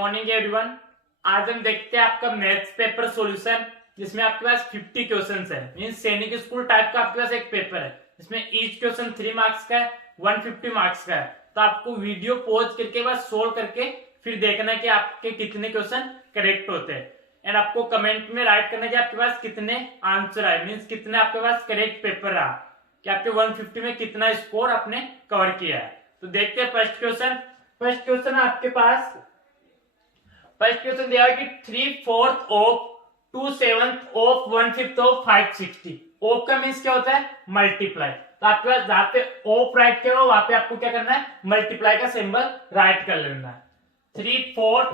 Morning everyone. आज हम देखते हैं आपका मैथ्स पेपर सॉल्यूशन, जिसमें आपके पास 50 क्वेश्चंस है। मींस सैनिक स्कूल टाइप का आपके पास एक पेपर है, इसमें ईच क्वेश्चन 3 मार्क्स का है, 150 मार्क्स का है। तो आपको वीडियो पॉज करके बस सोल्व करके फिर देखना है कि आपके कितने क्वेश्चन करेक्ट होते हैं। एंड आपको कमेंट में राइट करना है कि आपके पास कितने आंसर आए, मीन्स कितने आपके पास करेक्ट पेपर रहा, कि आपके 150 में कितना स्कोर आपने कवर किया है। तो देखते हैं फर्स्ट क्वेश्चन। फर्स्ट क्वेश्चन आपके पास फर्स्ट क्वेश्चन दिया है कि 3/4 ऑफ 2/7 ऑफ 1/5 ऑफ 560। ऑफ का मीन्स क्या होता है? मल्टीप्लाई। तो आपके पास जहां पे ऑफ राइट किया हो वहां पे आपको क्या करना है? मल्टीप्लाई का सिंबल राइट कर लेना है। 3/4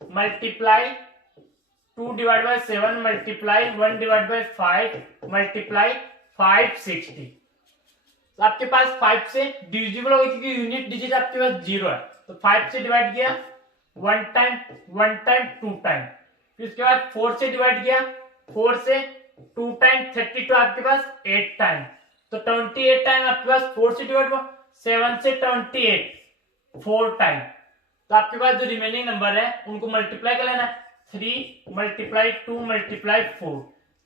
multiply 2 divide by 7 multiply 1 divide bye 5 multiply 560। तो आपके पास 5 से डिविजिबल होगी क्योंकि यूनिट डिजिट आपके पास 0 है। तो 5 से डिवाइड किया 1 टाइम 2 टाइम, फिर उसके बाद 4 से डिवाइड किया 4 से 2 टाइम 32 आपके पास 8 टाइम। तो 28 टाइम आपके पास 4 से डिवाइड हुआ, 7 से 28 4 टाइम। तो आपके पास जो रिमेनिंग नंबर है उनको मल्टीप्लाई कर लेना है। 3 मल्टीप्लाई 2 मल्टीप्लाई 4,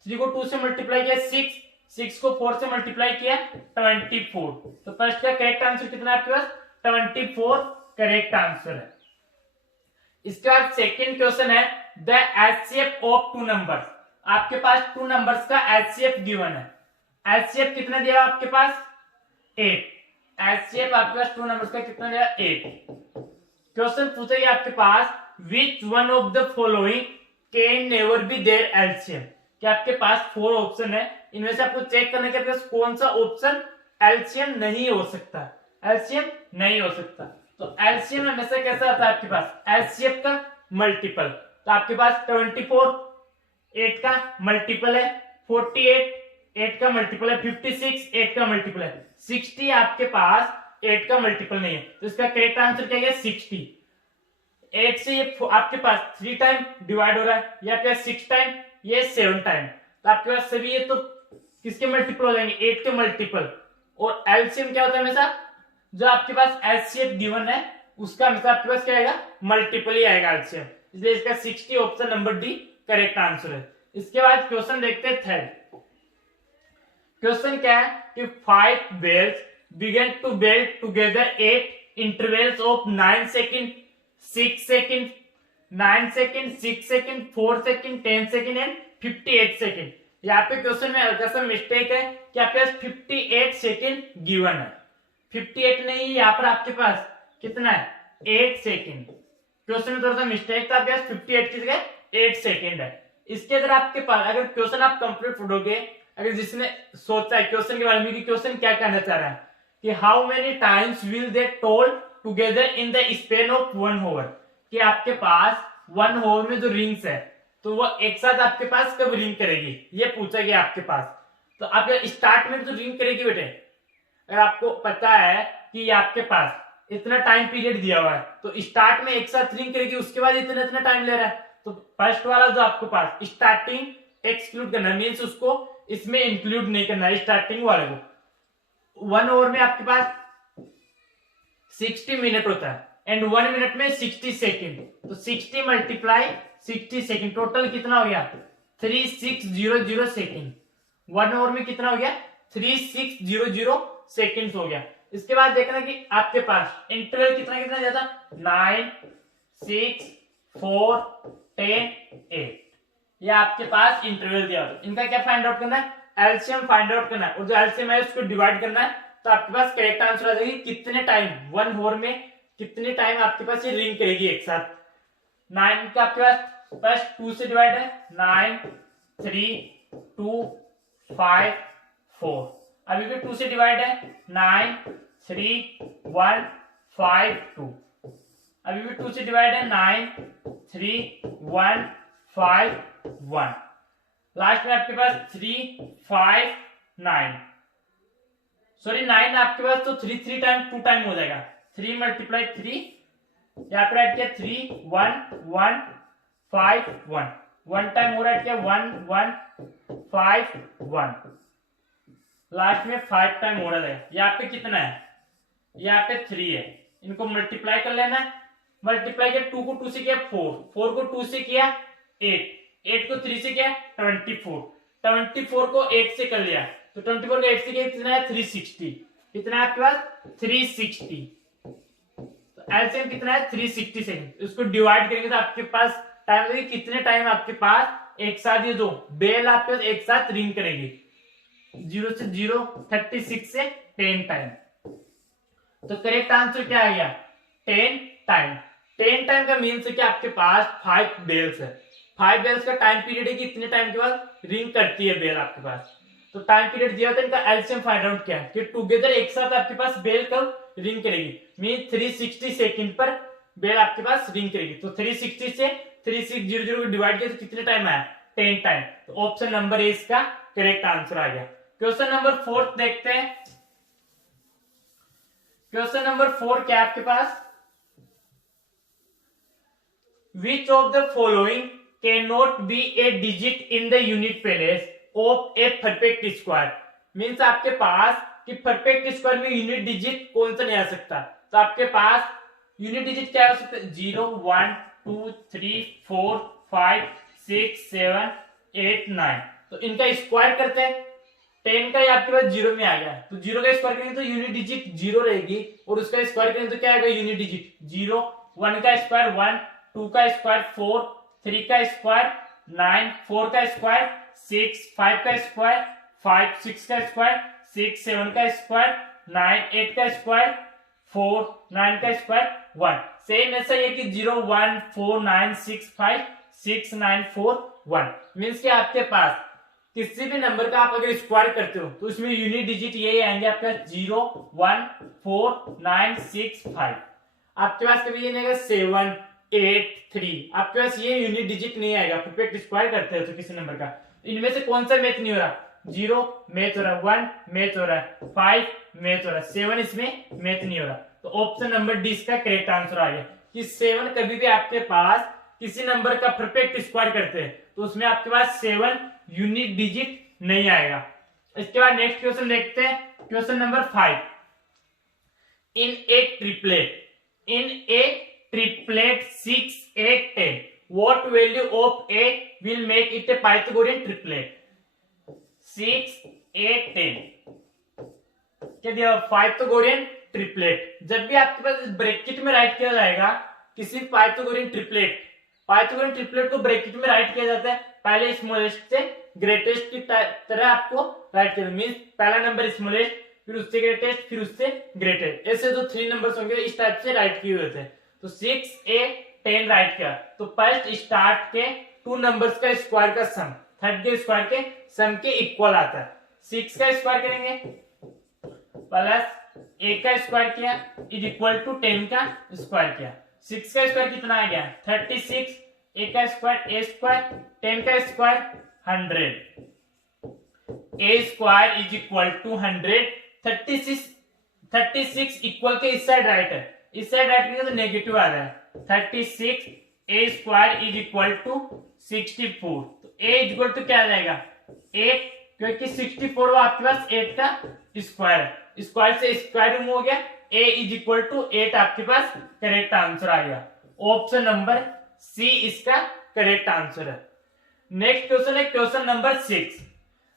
3 को 2 से मल्टीप्लाई किया 6, 6 को 4 से मल्टीप्लाई किया 24। तो फर्स्ट का करेक्ट आंसर कितना है आपके पास? 24 करेक्ट आंसर है। इसके बाद सेकंड क्वेश्चन है the HCF of two numbers. आपके पास टू नंबर्स का एचसीएफ गिवन है। एचसीएफ कितना दिया आपके पास? 8। एचसीएफ आपके पास टू नंबर्स का कितना दिया? 8। क्वेश्चन पूछा गया आपके पास which one of the following can never be there LCM. कि आपके पास 4 ऑप्शन है, इनमें से आपको चेक करना है कि आपके पास कौन सा ऑप्शन एलसीएम नहीं हो सकता। एलसीएम नहीं हो सकता। तो एलसीएम हमेशा कैसा आता है आपके पास? एचसीएफ का मल्टीपल। तो आपके पास 24 8 का मल्टीपल है, 48 8 का मल्टीपल है, 56 8 का मल्टीपल है, 60 आपके पास 8 का मल्टीपल नहीं है। तो इसका करेक्ट आंसर क्या है? 60। 8 से ये आपके पास 3 टाइम डिवाइड हो रहा है, या आपके 6 टाइम, ये 7 टाइम। तो आपके पास सभी ये तो किसके मल्टीपल हो जाएंगे? 8 के मल्टीपल। और एलसीएम क्या होता है? हमेशा जो आपके पास एचसीएफ गिवन है उसका हमेशा आपके पास क्या आएगा? मल्टीपल ही आएगा एलसीएम। इसलिए इसका 60 option number D correct answer है। इसके बाद क्वेश्चन देखते हैं थर्ड। क्वेश्चन क्या है कि 5 bells begin to bell together at intervals of 9 second, 6 second, 9 second, 6 second, 4 second, 10 second and 58 second. यहाँ पे क्वेश्चन में हल्का सा मिस्टेक है कि आपके पास 58 सेकंड गिवन है। 58 नहीं, यहाँ पर आपके पास कितना है? 8 सेकंड। क्वेश्चन में थोड़ा सा मिस्टेक था, आपके पास 58 की जगह 8 सेकंड है। इसके अगर आपके पास अगर क्वेश्चन आप कंप्लीट पढ़ोगे, अगर जिसने सोचा है क्वेश्चन के बारे में कि क्वेश्चन क्या कहना चाह रहा है कि how many times will they toll together in the span of 1 hour. कि आपके पास 1 आवर में जो रिंग्स है तो वो एक साथ आपके पास कब रिंग करेगी, ये पूछा गया आपके पास। तो आप स्टार्ट में तो रिंग करेगी बेटे, अगर आपको पता है कि आपके पास इतना टाइम पीरियड दिया हुआ है तो स्टार्ट में एक साथ रिंग करेगी, उसके बाद इतना इतना टाइम ले रहा है। तो फर्स्ट वाला जो आपके पास स्टार्टिंग एक्सक्लूड करना, मीन्स उसको इसमें इंक्लूड नहीं करना है स्टार्टिंग वाले को। 1 आवर में आपके पास 60 मिनट होता है एंड 1 मिनट में 60 सेकेंड। तो 60 मल्टीप्लाई 60 सेकेंड, टोटल कितना हो गया? 3600 सेकेंड। 1 आवर में कितना हो गया? 3600 सेकेंड्स हो गया। इसके बाद देखना कि आपके पास इंटरवल कितना कितना दिया था? 9 6 4 10 8। ये आपके पास इंटरवल दिया होता है। इनका क्या फाइंड आउट करना है? एलसीएम फाइंड आउट करना है, और जो एलसीएम है उसको डिवाइड करना है। तो आपके पास करेक्ट आंसर आ जाएगी कितने टाइम 1 आवर में कितने टाइम आपके पास ये रिंग करेगी एक साथ। 9 का आपके पास फर्स्ट 2 से डिवाइड है, 9 3 2 5 4। अभी भी 2 से डिवाइड है, 9 3 1 5 2। अभी भी 2 से डिवाइड है, 9 3 1 5 1। लास्ट में आपके पास 3 5 9, सॉरी 9 आपके पास, तो 3 टाइम 2 टाइम हो जाएगा। 3 मल्टीप्लाई 3, यहाँ पे ऐड किया 3 1 1 5 1, 1 टाइम और ऐड किया 1 1 5 1। लास्ट में 5 टाइम हो रहा है। यहाँ पे कितना है? यहाँ पे 3 है, इनको मल्टीप्लाई कर लेना है। मल्टीप्लाई किया 2 को 2 से किया 4, 4 को 2 से किया 8, 8 को 3 से किया 24, 24 को 8 से कर लिया तो 24 को 8 से किया कितना है 360, कितना है आपके पास 360। तो एलसीएम कितना है 360 सेकंड। इसको डिवाइड करेंगे तो आपके पास टाइम लगेगा, कितने टाइम आपके पास एक साथ ये जो बेल आपके पास एक साथ रिंग करेगी 0 से 0, 36 से 10 टाइम। तो करेक्ट आंसर क्या आ गया 10 टाइम। 10 टाइम का मीन्स है कि आपके पास 5 बेल्स है, 5 बेल्स का टाइम पीरियड है कि इतने टाइम के बाद रिंग करती है बेल आपके पास। तो टाइम पीरियड दिया था, इनका एलसीएम फाइंड आउट किया कि टुगेदर एक साथ आपके पास बेल कब रिंग करेगी, मीन 360 सेकंड पर बेल आपके पास रिंग करेगी। तो 360 से 3600 को डिवाइड किया तो कितने टाइम आया 10 टाइम। तो ऑप्शन नंबर ए इसका करेक्ट आंसर आ गया। क्वेश्चन नंबर 4 देखते हैं। क्वेश्चन नंबर 4 क्या है आपके पास, which of the following can not be a digit in the unit place of a perfect square. Means आपके पास कि परफेक्ट स्क्वायर में यूनिट डिजिट कौन सा नहीं आ सकता। तो आपके पास यूनिट डिजिट क्या हो सकता है 0, 1, 2, 3, 4, 5, 6, 7, 8, 9। तो इनका स्क्वायर करते हैं, 10 का ही आपके पास 0 में आ गया तो 0 का स्क्वायर करेंगे तो यूनिट डिजिट 0 रहेगी और उसका स्क्वायर करेंगे तो क्या आएगा यूनिट डिजिट 0, 1 का स्क्वायर 1, 2 का स्क्वायर 4, 3 का स्क्वायर 9, 4 का स्क्वायर 6, 5 का स्क्वायर 5, 6 का स्क्वायर 6, 7 का स्क्वायर 9, 8 का स्क्वायर 4, 9 का स्क्वायर 1। सेम ऐसा ही है कि 0, 1, 4, 9, 6, 5, 6, 9, 4, 1। मीन्स कि आपके पास किसी भी नंबर का आप अगर स्क्वायर करते हो तो उसमें यूनिट डिजिट यही आएंगे आपके पास 0, 1, 4, 9, 6, 5। आपके पास कभी ये नहीं आएगा 7, 8, 3, आपके पास ये यूनिट डिजिट नहीं आएगा। परफेक्ट स्क्वायर करते हो तो किसी नंबर का इनमें से कौन सा मैच नहीं हो रहा, 0 मैच हो रहा, 1 मैच हो रहा है, 5 मैच हो रहा है, 7 इसमें मैच नहीं हो रहा। तो ऑप्शन नंबर डी इसका करेक्ट आंसर आ गया कि 7 कभी भी आपके पास किसी नंबर का परफेक्ट स्क्वायर करते हैं तो उसमें आपके पास 7 यूनिट डिजिट नहीं आएगा। इसके बाद नेक्स्ट क्वेश्चन देखते हैं। Question number 5, in A triplet 6, 8, 10 what value of a will make it a Pythagorean triplet? 6, 8, 10 क्या दिया पाइथागोरियन ट्रिपलेट। जब भी आपके पास ब्रैकेट में राइट किया जाएगा किसी पाइथागोरियन ट्रिपलेट को ब्रैकेट में राइट किया जाता है पहले स्मॉलेस्ट से ग्रेटेस्ट की तरह आपको राइट किया, मींस पहला नंबर स्मॉलेस्ट फिर उससे ग्रेटेस्ट फिर उससे ग्रेटेस्ट, ऐसे जो 3 नंबर्स होंगे इस टाइप से राइट किए हुए थे। तो 6, 8, 10 राइट किया तो फर्स्ट स्टार्ट के 2 नंबर्स का स्क्वायर का सम थर्ड के स्क्वायर के सम के इक्वल आता है। 6 का स्क्वायर करेंगे प्लस 1 का स्क्वायर किया इज इक्वल टू 10 का स्क्वायर किया। 6 का स्क्वायर कितना आ गया 36, 1 का स्क्वायर a स्क्वायर, 10 का square 100, a square is equal to 100। 36 equal के इस साइड राइट है, इस साइड राइट करेंगे तो नेगेटिव आ रहा है। 36 a square is equal to 64। तो a इज इक्वल टू क्या आ जाएगा 8, क्योंकि 64 आपके पास 8 का स्क्वायर है, स्क्वायर से स्क्वायर रिमूव हो गया, a इज इक्वल टू 8 आपके पास करेक्ट आंसर आ गया। ऑप्शन नंबर सी इसका करेक्ट आंसर है। नेक्स्ट क्वेश्चन है question number 6,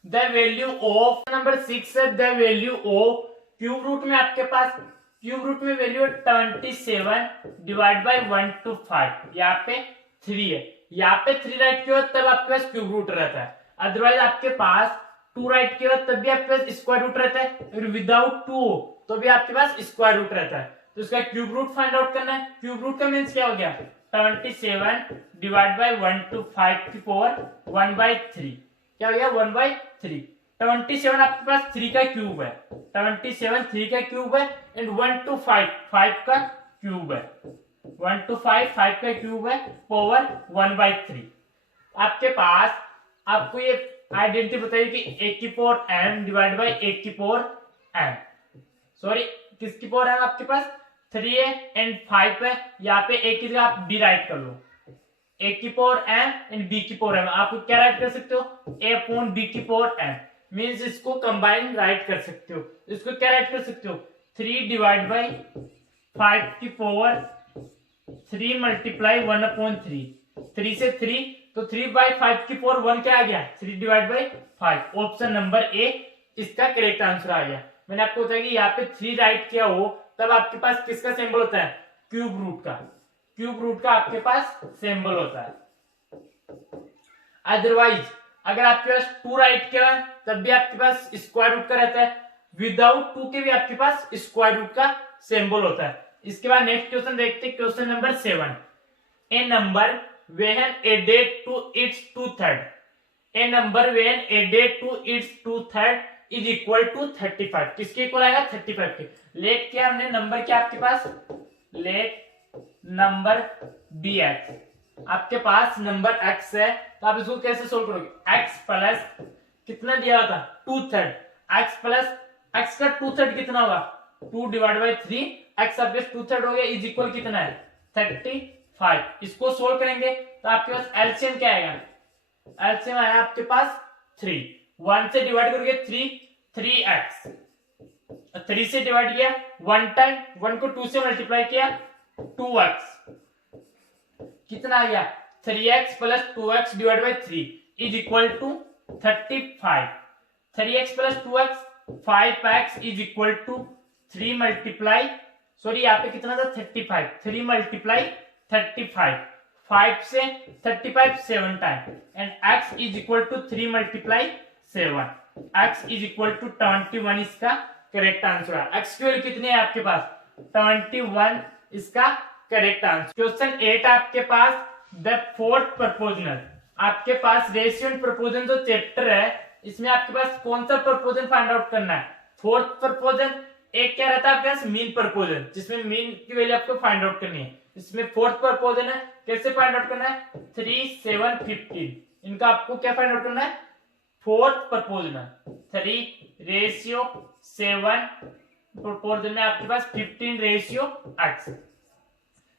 the value of number 6 है the value of cube root में आपके पास क्यूब रूट में वैल्यू 27 डिवाइड बाय 1 to 5, यहाँ पे 3 है, यहाँ पे 3 राइट किया तब आपके पास क्यूब रूट रहता है, अदरवाइज आपके पास 2 राइट किया तब भी आपके पास स्क्वायर रूट रहता है, और विदाउट 2 तो भी आपके पास स्क्वायर रूट रहता है। तो इसका क्यूब रूट फाइंड आउट करना है। क्यूब रूट का मीन्स क्या हो गया 27 डिवाइड बाय 1 to 5 की पावर 1/3, क्या हो गया 1/3। 27 आपके पास 3 का क्यूब है, 27 3 का क्यूब है, एंड 1 to 5 5 का क्यूब है, 1 to 5 5 का क्यूब है, पावर 1/3। आपके पास आपको ये आइडेंटिटी बताइए कि a की power m divide by a की पावर m, सॉरी किसकी पावर है आपके पास 3 है एंड 5 है, यहाँ पे a की जगह आप b राइट कर लो, a की पावर m एंड b की पावर m। आपको क्या राइट कर सकते हो a अपॉन b की पावर m, मीन्स इसको कंबाइन राइट कर सकते हो। इसको क्या राइट कर सकते हो 3 डिवाइड बाई 5 की पावर 3 मल्टीप्लाई 1/3, 3 से 3 तो 3/5 की 4 1 क्या आ गया 3/5। ऑप्शन नंबर ए इसका करेक्ट आंसर आ गया। मैंने आपको बताया कि यहाँ पे 3 राइट किया हो तब आपके पास किसका सिंबल होता है क्यूब रूट का, क्यूब रूट का आपके पास सिंबल होता है। अदरवाइज अगर आपके पास 2 राइट किया है तब भी आपके पास स्क्वायर रूट का रहता है, विदाउट 2 के भी आपके पास स्क्वायर रूट का सिंबल होता है। इसके बाद नेक्स्ट क्वेश्चन देखते हैं, question number 7। A number when added to its 2/3, a number when added to its 2/3 is equal to 35। किसके इक्वल आएगा 35 के। लेट किया हमने नंबर क्या आपके पास, लेट नंबर बी एक्स, आपके पास नंबर x है तो आप इसको कैसे सोल्व करोगे, x प्लस कितना दिया था 2/3, x प्लस x का 2/3 कितना होगा 2/3, x आपके 2/3 हो गया इज इक्वल कितना है 35। इसको सोल्व करेंगे तो आपके पास एलसीएम क्या आएगा, एलसीएम आया आपके पास 3, 1 से डिवाइड करोगे 3x, 3 से डिवाइड किया 1 टाइम, 1 को 2 से मल्टीप्लाई किया 2x, कितना आ गया 3x plus 2x divide by 3 is equal to 35। 3x plus 2x 5x is equal to 3 multiply, sorry यहाँ पे कितना था 35, 3 मल्टीप्लाई 35, 5 से 35 7 time and x is equal to 3 multiply 7, x is equal to 21 इसका करेक्ट आंसर है। x की value कितनी है आपके पास 21 इसका करेक्ट आंसर। क्वेश्चन 8 आपके पास द फोर्थ प्रपोजनल, आपके पास रेशियो एंड प्रपोजन जो चैप्टर है इसमें आपके पास कौन सा प्रपोजन फाइंड आउट करना है, फोर्थ प्रपोजन। एक क्या रहता है आपके पास मीन प्रपोजन, जिसमें मीन की वैल्यू आपको फाइंड आउट करनी है। इसमें फोर्थ प्रपोजन है, कैसे फाइंड आउट करना है 3 7 15, इनका आपको क्या फाइंड आउट करना है फोर्थ प्रपोजन। 3 रेशियो 7 प्रपोजन में आपके पास 15 रेशियो x,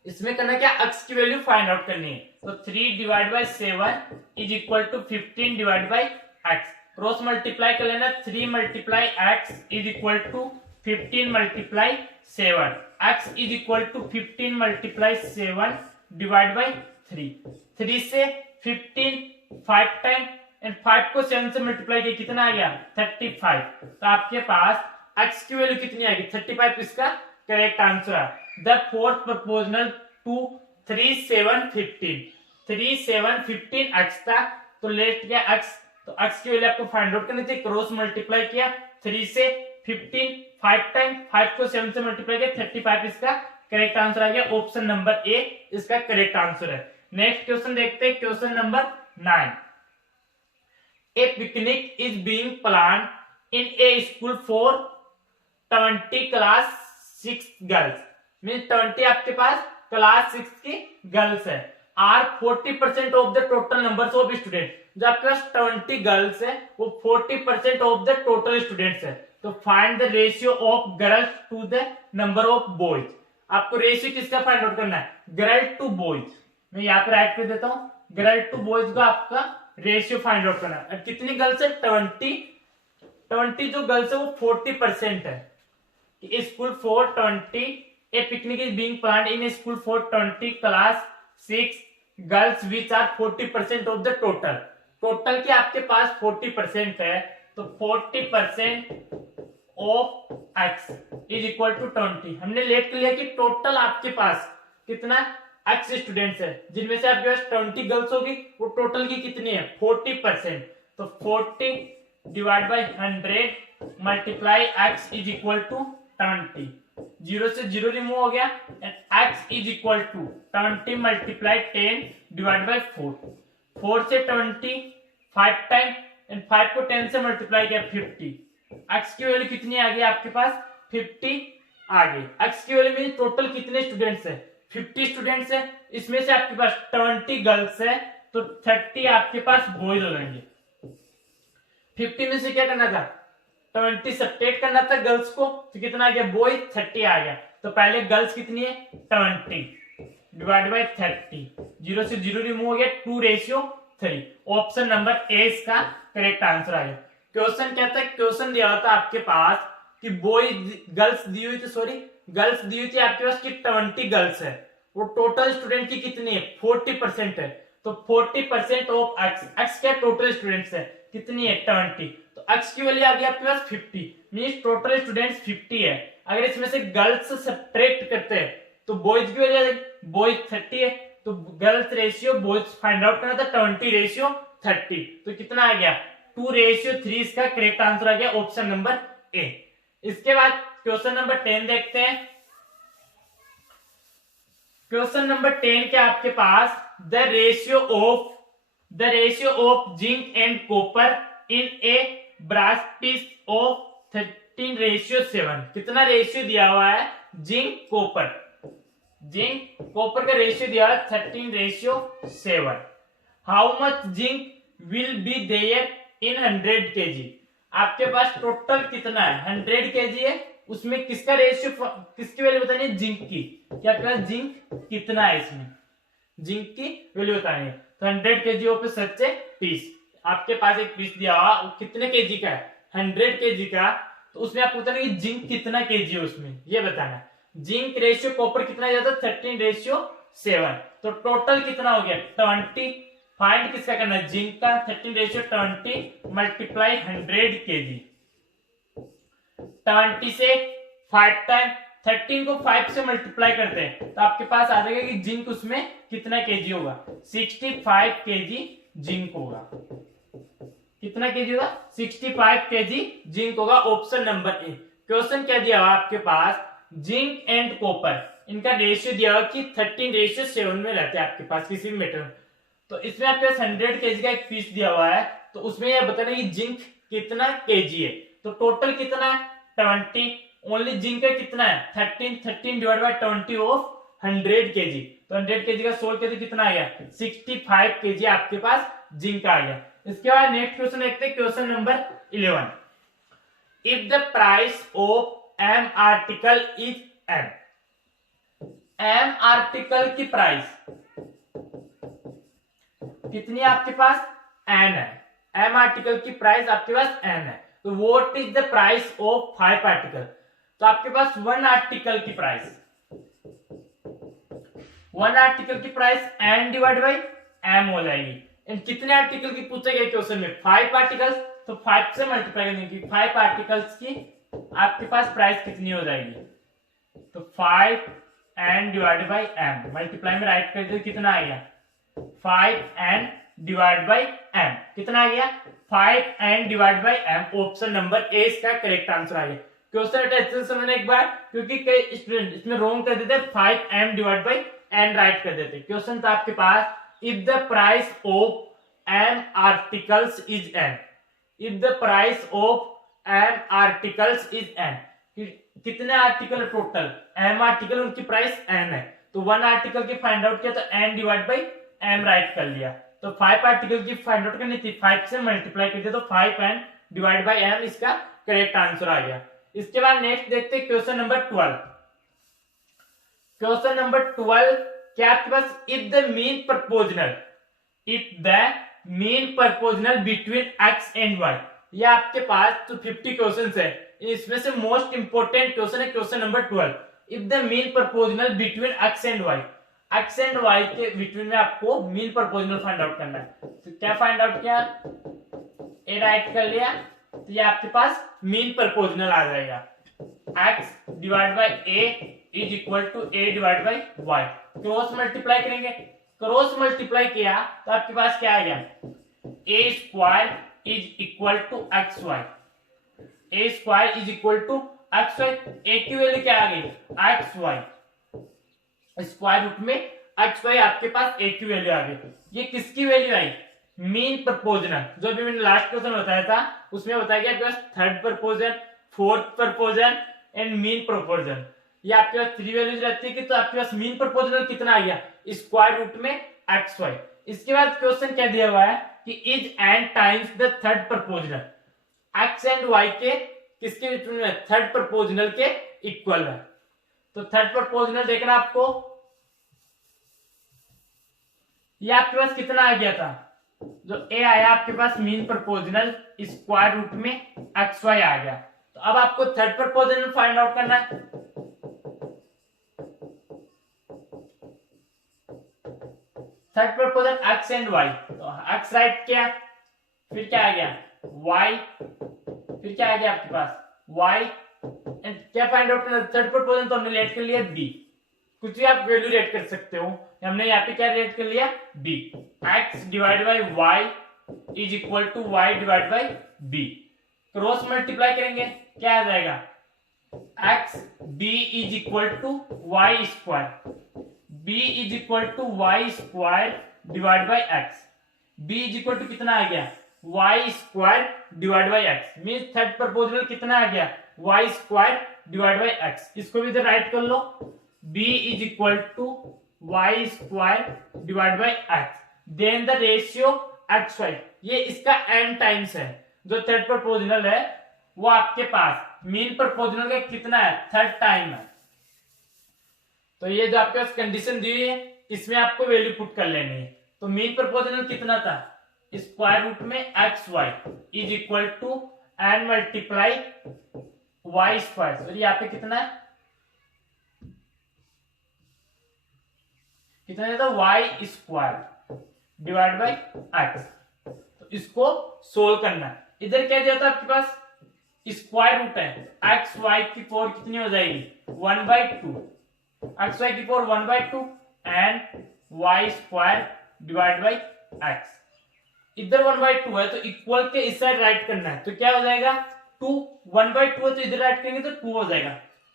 इसमें करना क्या x की वैल्यू फाइंड आउट करनी है। तो 3 divide by 7 is equal to 15 divide by x, cross multiply कर लेना 3 multiply x is equal to 15 multiply 7, x is equal to 15 multiply 7 divide by 3, 3 से 15 5 टाइम एंड 5 को 7 से मल्टीप्लाई किया कितना आ गया 35। तो आपके पास x की वैल्यू कितनी आएगी 35, इसका करेक्ट आंसर है। The fourth proportional to 3 7 15, 3 7 15 x था तो लेट गया x, तो x की वैल्यू आपको फाइंड आउट करनी थी, क्रॉस मल्टीप्लाई किया 3 से 15 5 टाइम, 5 को 7 से मल्टीप्लाई किया 35, इसका करेक्ट आंसर आ गया। ऑप्शन नंबर ए इसका करेक्ट आंसर है। नेक्स्ट क्वेश्चन देखते हैं, question number 9। A picnic is being plan in a school for 20 class 6 girls, mean 20 आपके पास क्लास 6 की गर्ल्स है, are 40% of the total number of student. जो आपके पास 20 गर्ल्स है वो 40% ऑफ द टोटल स्टूडेंट्स है। तो find the ratio of girls to the number of boys. आपको रेशियो किसका फाइंड आउट करना है गर्ल टू बॉयज। मैं यहाँ पर ऐड कर देता हूँ, गर्ल टू बॉयज का आपका रेशियो फाइंड आउट करना है। कितनी गर्ल्स है 20 जो गर्ल्स है वो 40% है। School for 20 a picnic is being planned in school for 20 class 6 girls which are 40% of the total. Total की आपके पास 40% है तो 40% of x is equal to 20। हमने लेट कर लिया कि टोटल आपके पास कितना x स्टूडेंट्स है, जिनमें से आपके पास 20 गर्ल्स होगी, वो टोटल की कितनी है 40%। तो 40 divide by 100 multiply x is equal to 20, 0 से 0 रिमूव हो गया and x is equal to 20 multiply 10 divide by 4, 4 से 20 5 टाइम एंड 5 को 10 से मल्टीप्लाई किया 50, x की वैल्यू कितनी आ गई आपके पास 50 आ गई। x की वैल्यू में टोटल कितने स्टूडेंट्स है 50 स्टूडेंट्स है, इसमें से आपके पास 20 गर्ल्स है तो 30 आपके पास बॉयज हो जाएंगे। 50 में से क्या करना था 20 सब्ट्रैक्ट करना था गर्ल्स को, तो कितना आ गया बॉय 30 आ गया। तो पहले गर्ल्स कितनी है 20 डिवाइड बाई 30, 0 से 0 रिमूव हो गया 2:3। ऑप्शन नंबर ए इसका करेक्ट आंसर आ गया। क्वेश्चन कहता है, क्वेश्चन दिया होता आपके पास कि बॉय गर्ल्स दी हुई थी, सॉरी गर्ल्स दी हुई थी आपके पास कि 20 गर्ल्स है वो टोटल स्टूडेंट की कितनी है 40% है, तो 40% ऑफ एक्स, एक्स क्या टोटल स्टूडेंट्स है कितनी है 20, तो एक्स की वैल्यू आ गई आपके पास 50, मींस टोटल स्टूडेंट्स 50 है। अगर इसमें से गर्ल्स सब्ट्रैक्ट करते हैं तो बॉयज की वैल्यू बॉयज 30 है, तो girls ratio boys find out करना था 20:30, तो कितना आ गया 2:3, इसका करेक्ट आंसर आ गया ऑप्शन नंबर ए। इसके बाद क्वेश्चन नंबर 10 देखते हैं। क्वेश्चन नंबर 10 के आपके पास the ratio of zinc and copper in a brass piece of 13:7, कितना रेशियो दिया हुआ है जिंक कॉपर का रेशियो दिया है 13:7। How much zinc will be there in 100 kg, आपके पास टोटल कितना है 100 kg है, उसमें किसका रेशियो किसकी वैल्यू बतानी है जिंक की, क्या आपके पास जिंक कितना है, इसमें जिंक की वैल्यू बतानी है। तो 100 kg of such a piece, आपके पास एक पीस दिया हुआ वो कितने केजी का है 100 kg का, तो उसमें आपको बताना कि जिंक कितना केजी है उसमें, ये बताना। जिंक रेशियो कॉपर कितना जाता है 13:7, तो टोटल कितना हो गया 20, फाइंड किसका करना है जिंक का 13:20 मल्टीप्लाई 100 kg, 20 से 5 टाइम 13 को 5 से मल्टीप्लाई करते हैं तो आपके पास आ जाएगा कि जिंक उसमें कितना केजी होगा 65 kg जिंक होगा, कितना केजी होगा 65 kg जिंक होगा, ऑप्शन नंबर ए। क्वेश्चन क्या दिया हुआ आपके पास जिंक एंड कॉपर, इनका रेशियो दिया हुआ कि 13:7 में रहते हैं आपके पास किसी भी मेटल, तो इसमें आपके पास 100 kg का एक पीस दिया हुआ है, तो उसमें यह बताना कि जिंक कितना केजी है, तो टोटल कितना है 20, ओनली जिंक का कितना है 13 डिवाइड बाय 20 ऑफ 100 kg, तो 100 kg का 16 kg कितना आ गया 65 kg आपके पास जिंक आ गया। इसके बाद नेक्स्ट क्वेश्चन देखते हैं, question number 11। If the price of M article is M article की प्राइस कितनी है आपके पास एन है, एम आर्टिकल की प्राइस आपके पास एन है, तो what is the price of 5 article, तो आपके पास 1 आर्टिकल की प्राइस, 1 आर्टिकल की price N divide by M हो जाएगी। इन कितने आर्टिकल की पूछे गए क्वेश्चन में 5 आर्टिकल्स, तो 5 से मल्टीप्लाई करेंगे 5 आर्टिकल्स की आपके पास प्राइस कितनी हो जाएगी, तो 5 N divide by M multiply में राइट कर दे कितना आ गया 5n डिवाइड बाई m, कितना आ गया 5n divide by m, option number A इसका करेक्ट आंसर आ गया। क्वेश्चन अटेंशन समझना एक बार, क्योंकि कई स्टूडेंट इसमें रॉन्ग कर देते 5m divide by n right कर देते। क्वेश्चन था आपके पास if the price of m articles is n, if the price of m articles is n, कितने आर्टिकल टोटल m आर्टिकल उनकी प्राइस n है, तो 1 आर्टिकल की फाइंड आउट किया तो n divide by m right कर लिया, तो 5 आर्टिकल की फाइंड आउट करनी थी 5 से मल्टीप्लाई कर दिया, तो 5n डिवाइड बाई m इसका करेक्ट आंसर आ गया। इसके बाद नेक्स्ट देखते हैं क्वेश्चन नंबर 12। क्वेश्चन नंबर 12 क्या आपके पास if the mean proportional between x and y, ये आपके पास तो 50 क्वेश्चंस है, इसमें से मोस्ट इंपोर्टेंट क्वेश्चन है question number 12। If the mean proportional between x and y, x and y के बिटवीन में आपको मीन प्रपोजनल फाइंड आउट करना है, तो क्या फाइंड आउट किया ए राइट कर लिया, तो ये आपके पास मीन प्रपोजनल आ जाएगा x divide by a is equal to a divide by y, cross multiply करेंगे, क्रॉस मल्टीप्लाई किया तो आपके पास क्या आ गया a square is equal to X Y, a square is equal to X Y, a की वैल्यू क्या आ गई एक्स वाई, स्क्वायर रूट में एक्स वाई आपके पास a की वैल्यू आ गई। ये किसकी वैल्यू आई मीन प्रपोजनल, जो भी मैंने लास्ट क्वेश्चन बताया था उसमें बताया गया आपके पास थर्ड प्रपोजन, फोर्थ प्रपोजन एंड मीन प्रपोजन, ये आपके पास 3 वैल्यूज रहती है कि, तो आपके पास मीन प्रपोजनल कितना आ गया स्क्वायर रूट में एक्स वाई। इसके बाद क्वेश्चन क्या दिया हुआ है कि is and times the third proportional, X and Y के किसके बिटवीन में थर्ड प्रपोजनल के इक्वल है, तो थर्ड प्रपोजनल देखना आपको, ये आपके पास कितना आ गया था, जो ए आया आपके पास मीन प्रपोजनल स्क्वायर रूट में एक्स वाई आ गया, तो अब आपको थर्ड प्रपोजनल फाइंड आउट करना है, third proposal X and Y, तो एक्स राइट किया, फिर क्या आ गया वाई, फिर क्या आ गया आपके पास वाई, एंड क्या फाइंड आउट करना, थर्ड प्रपोजल तो हमने लेट कर लिया बी, कुछ भी आप वैल्यू रेट कर सकते हो, हमने यहाँ पे क्या रेट कर लिया b, x divide by y is equal to y divide by b, cross multiply करेंगे क्या आ जाएगा x b is equal to y square, b is equal to y square divide by x, b is equal to कितना आ गया y square divide by x, mean third proposal कितना आ गया y square divide by x, इसको भी इधर right कर लो, b is equal to y square divided by x, then the ratio xy, ये इसका n टाइम्स है, जो थर्ड प्रपोजनल है वो आपके पास मीन प्रपोजनल का कितना है थर्ड टाइम है, तो ये जो आपके पास कंडीशन दी हुई है इसमें आपको वैल्यू पुट कर लेनी है, तो मीन प्रपोजनल कितना था स्क्वायर रूट में x y is equal to n multiply y square, तो यहाँ पे कितना है कितना देता y square divide by x, तो इसको सोल्व करना है, इधर क्या दिया था आपके पास स्क्वायर रूट है, एक्स वाई की पावर कितनी हो जाएगी 1/2, एक्स वाई की power 1/2 and y square divide by x, इधर 1/2 है तो इक्वल के इस साइड राइट करना है, तो क्या हो जाएगा 2, 1/2 है तो इधर राइट करेंगे तो 2 हो जाएगा,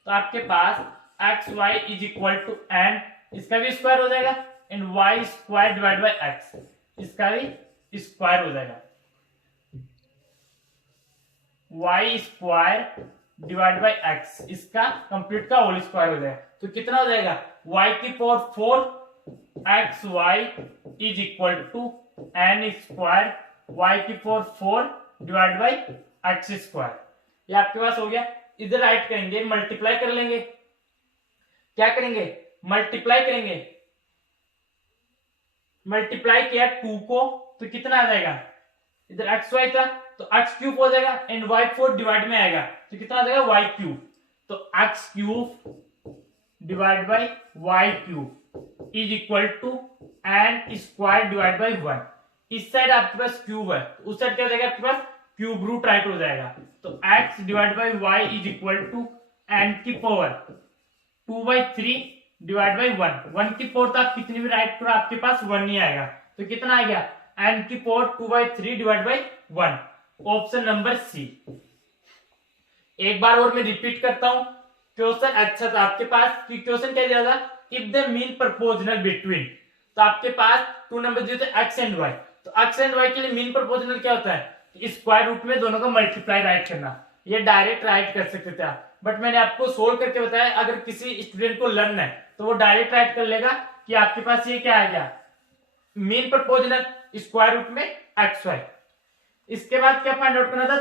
तो आपके पास x y is equal to and इसका भी स्क्वायर हो जाएगा and y square divide by x, इसका भी स्क्वायर हो जाएगा, y square divide by x, इसका कंप्लीट का होल स्क्वायर हो जाएगा, तो कितना हो जाएगा वाई की power 4 x y is equal to n square y की power 4 divide by x square, ये आपके पास हो गया, इधर राइट करेंगे मल्टीप्लाई कर लेंगे, क्या करेंगे मल्टीप्लाई करेंगे, मल्टीप्लाई किया 2 को तो कितना आ जाएगा इधर एक्स वाई था तो एक्स क्यूब हो जाएगा एंड वाई 4 डिवाइड में आएगा तो कितना आ जाएगा वाई क्यूब, तो x cube divide by y cube is equal to n square divide by 1, इस साइड आपके पास क्यूब है तो उस साइड क्या हो जाएगा आपके पास क्यूब रूट राइट हो जाएगा, तो x divide by y is equal to n की पावर 2/3 डिवाइड बाई 1 की पावर तो आप कितनी भी राइट करो आपके पास 1 ही आएगा, तो कितना आ गया n की power 2/3 divide by 1, option number C. एक बार और मैं रिपीट करता हूं, क्वेश्चन अच्छा था आपके पास कि क्वेश्चन क्या दिया था if the mean proportional between, तो आपके पास 2 नंबर दिए थे एक्स एंड वाई, तो एक्स एंड वाई के लिए मीन प्रपोजनल क्या होता है स्क्वायर रूट में दोनों का मल्टीप्लाई राइट करना, ये डायरेक्ट राइट कर सकते थे आप, बट मैंने आपको सोल्व करके बताया अगर किसी स्टूडेंट को लर्न है तो वो डायरेक्ट राइट कर लेगा कि आपके पास ये क्या आ गया मीन प्रपोजनल स्क्वायर रूट में एक्स वाई, इसके बाद क्या फाइंड आउट करना था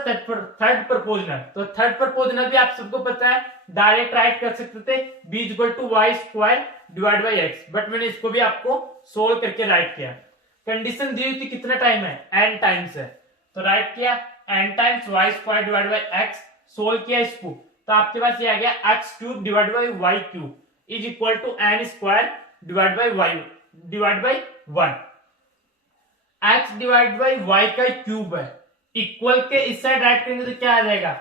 थर्ड प्रपोजनल, तो थर्ड प्रपोजनल भी आप सबको पता है डायरेक्ट राइट कर सकते थे b equal to y square divide by x, but मैंने इसको भी आपको सोल्व करके राइट किया, कंडीशन दी हुई थी कितना टाइम है n टाइम्स है, तो राइट किया n times y square divide by x, solve किया इसको तो आपके पास ये आ गया x cube divide by y cube is equal to n square divide by y divide by 1, x divide by y का क्यूब है, इक्वल के इस साइड राइट करेंगे तो क्या आ जाएगा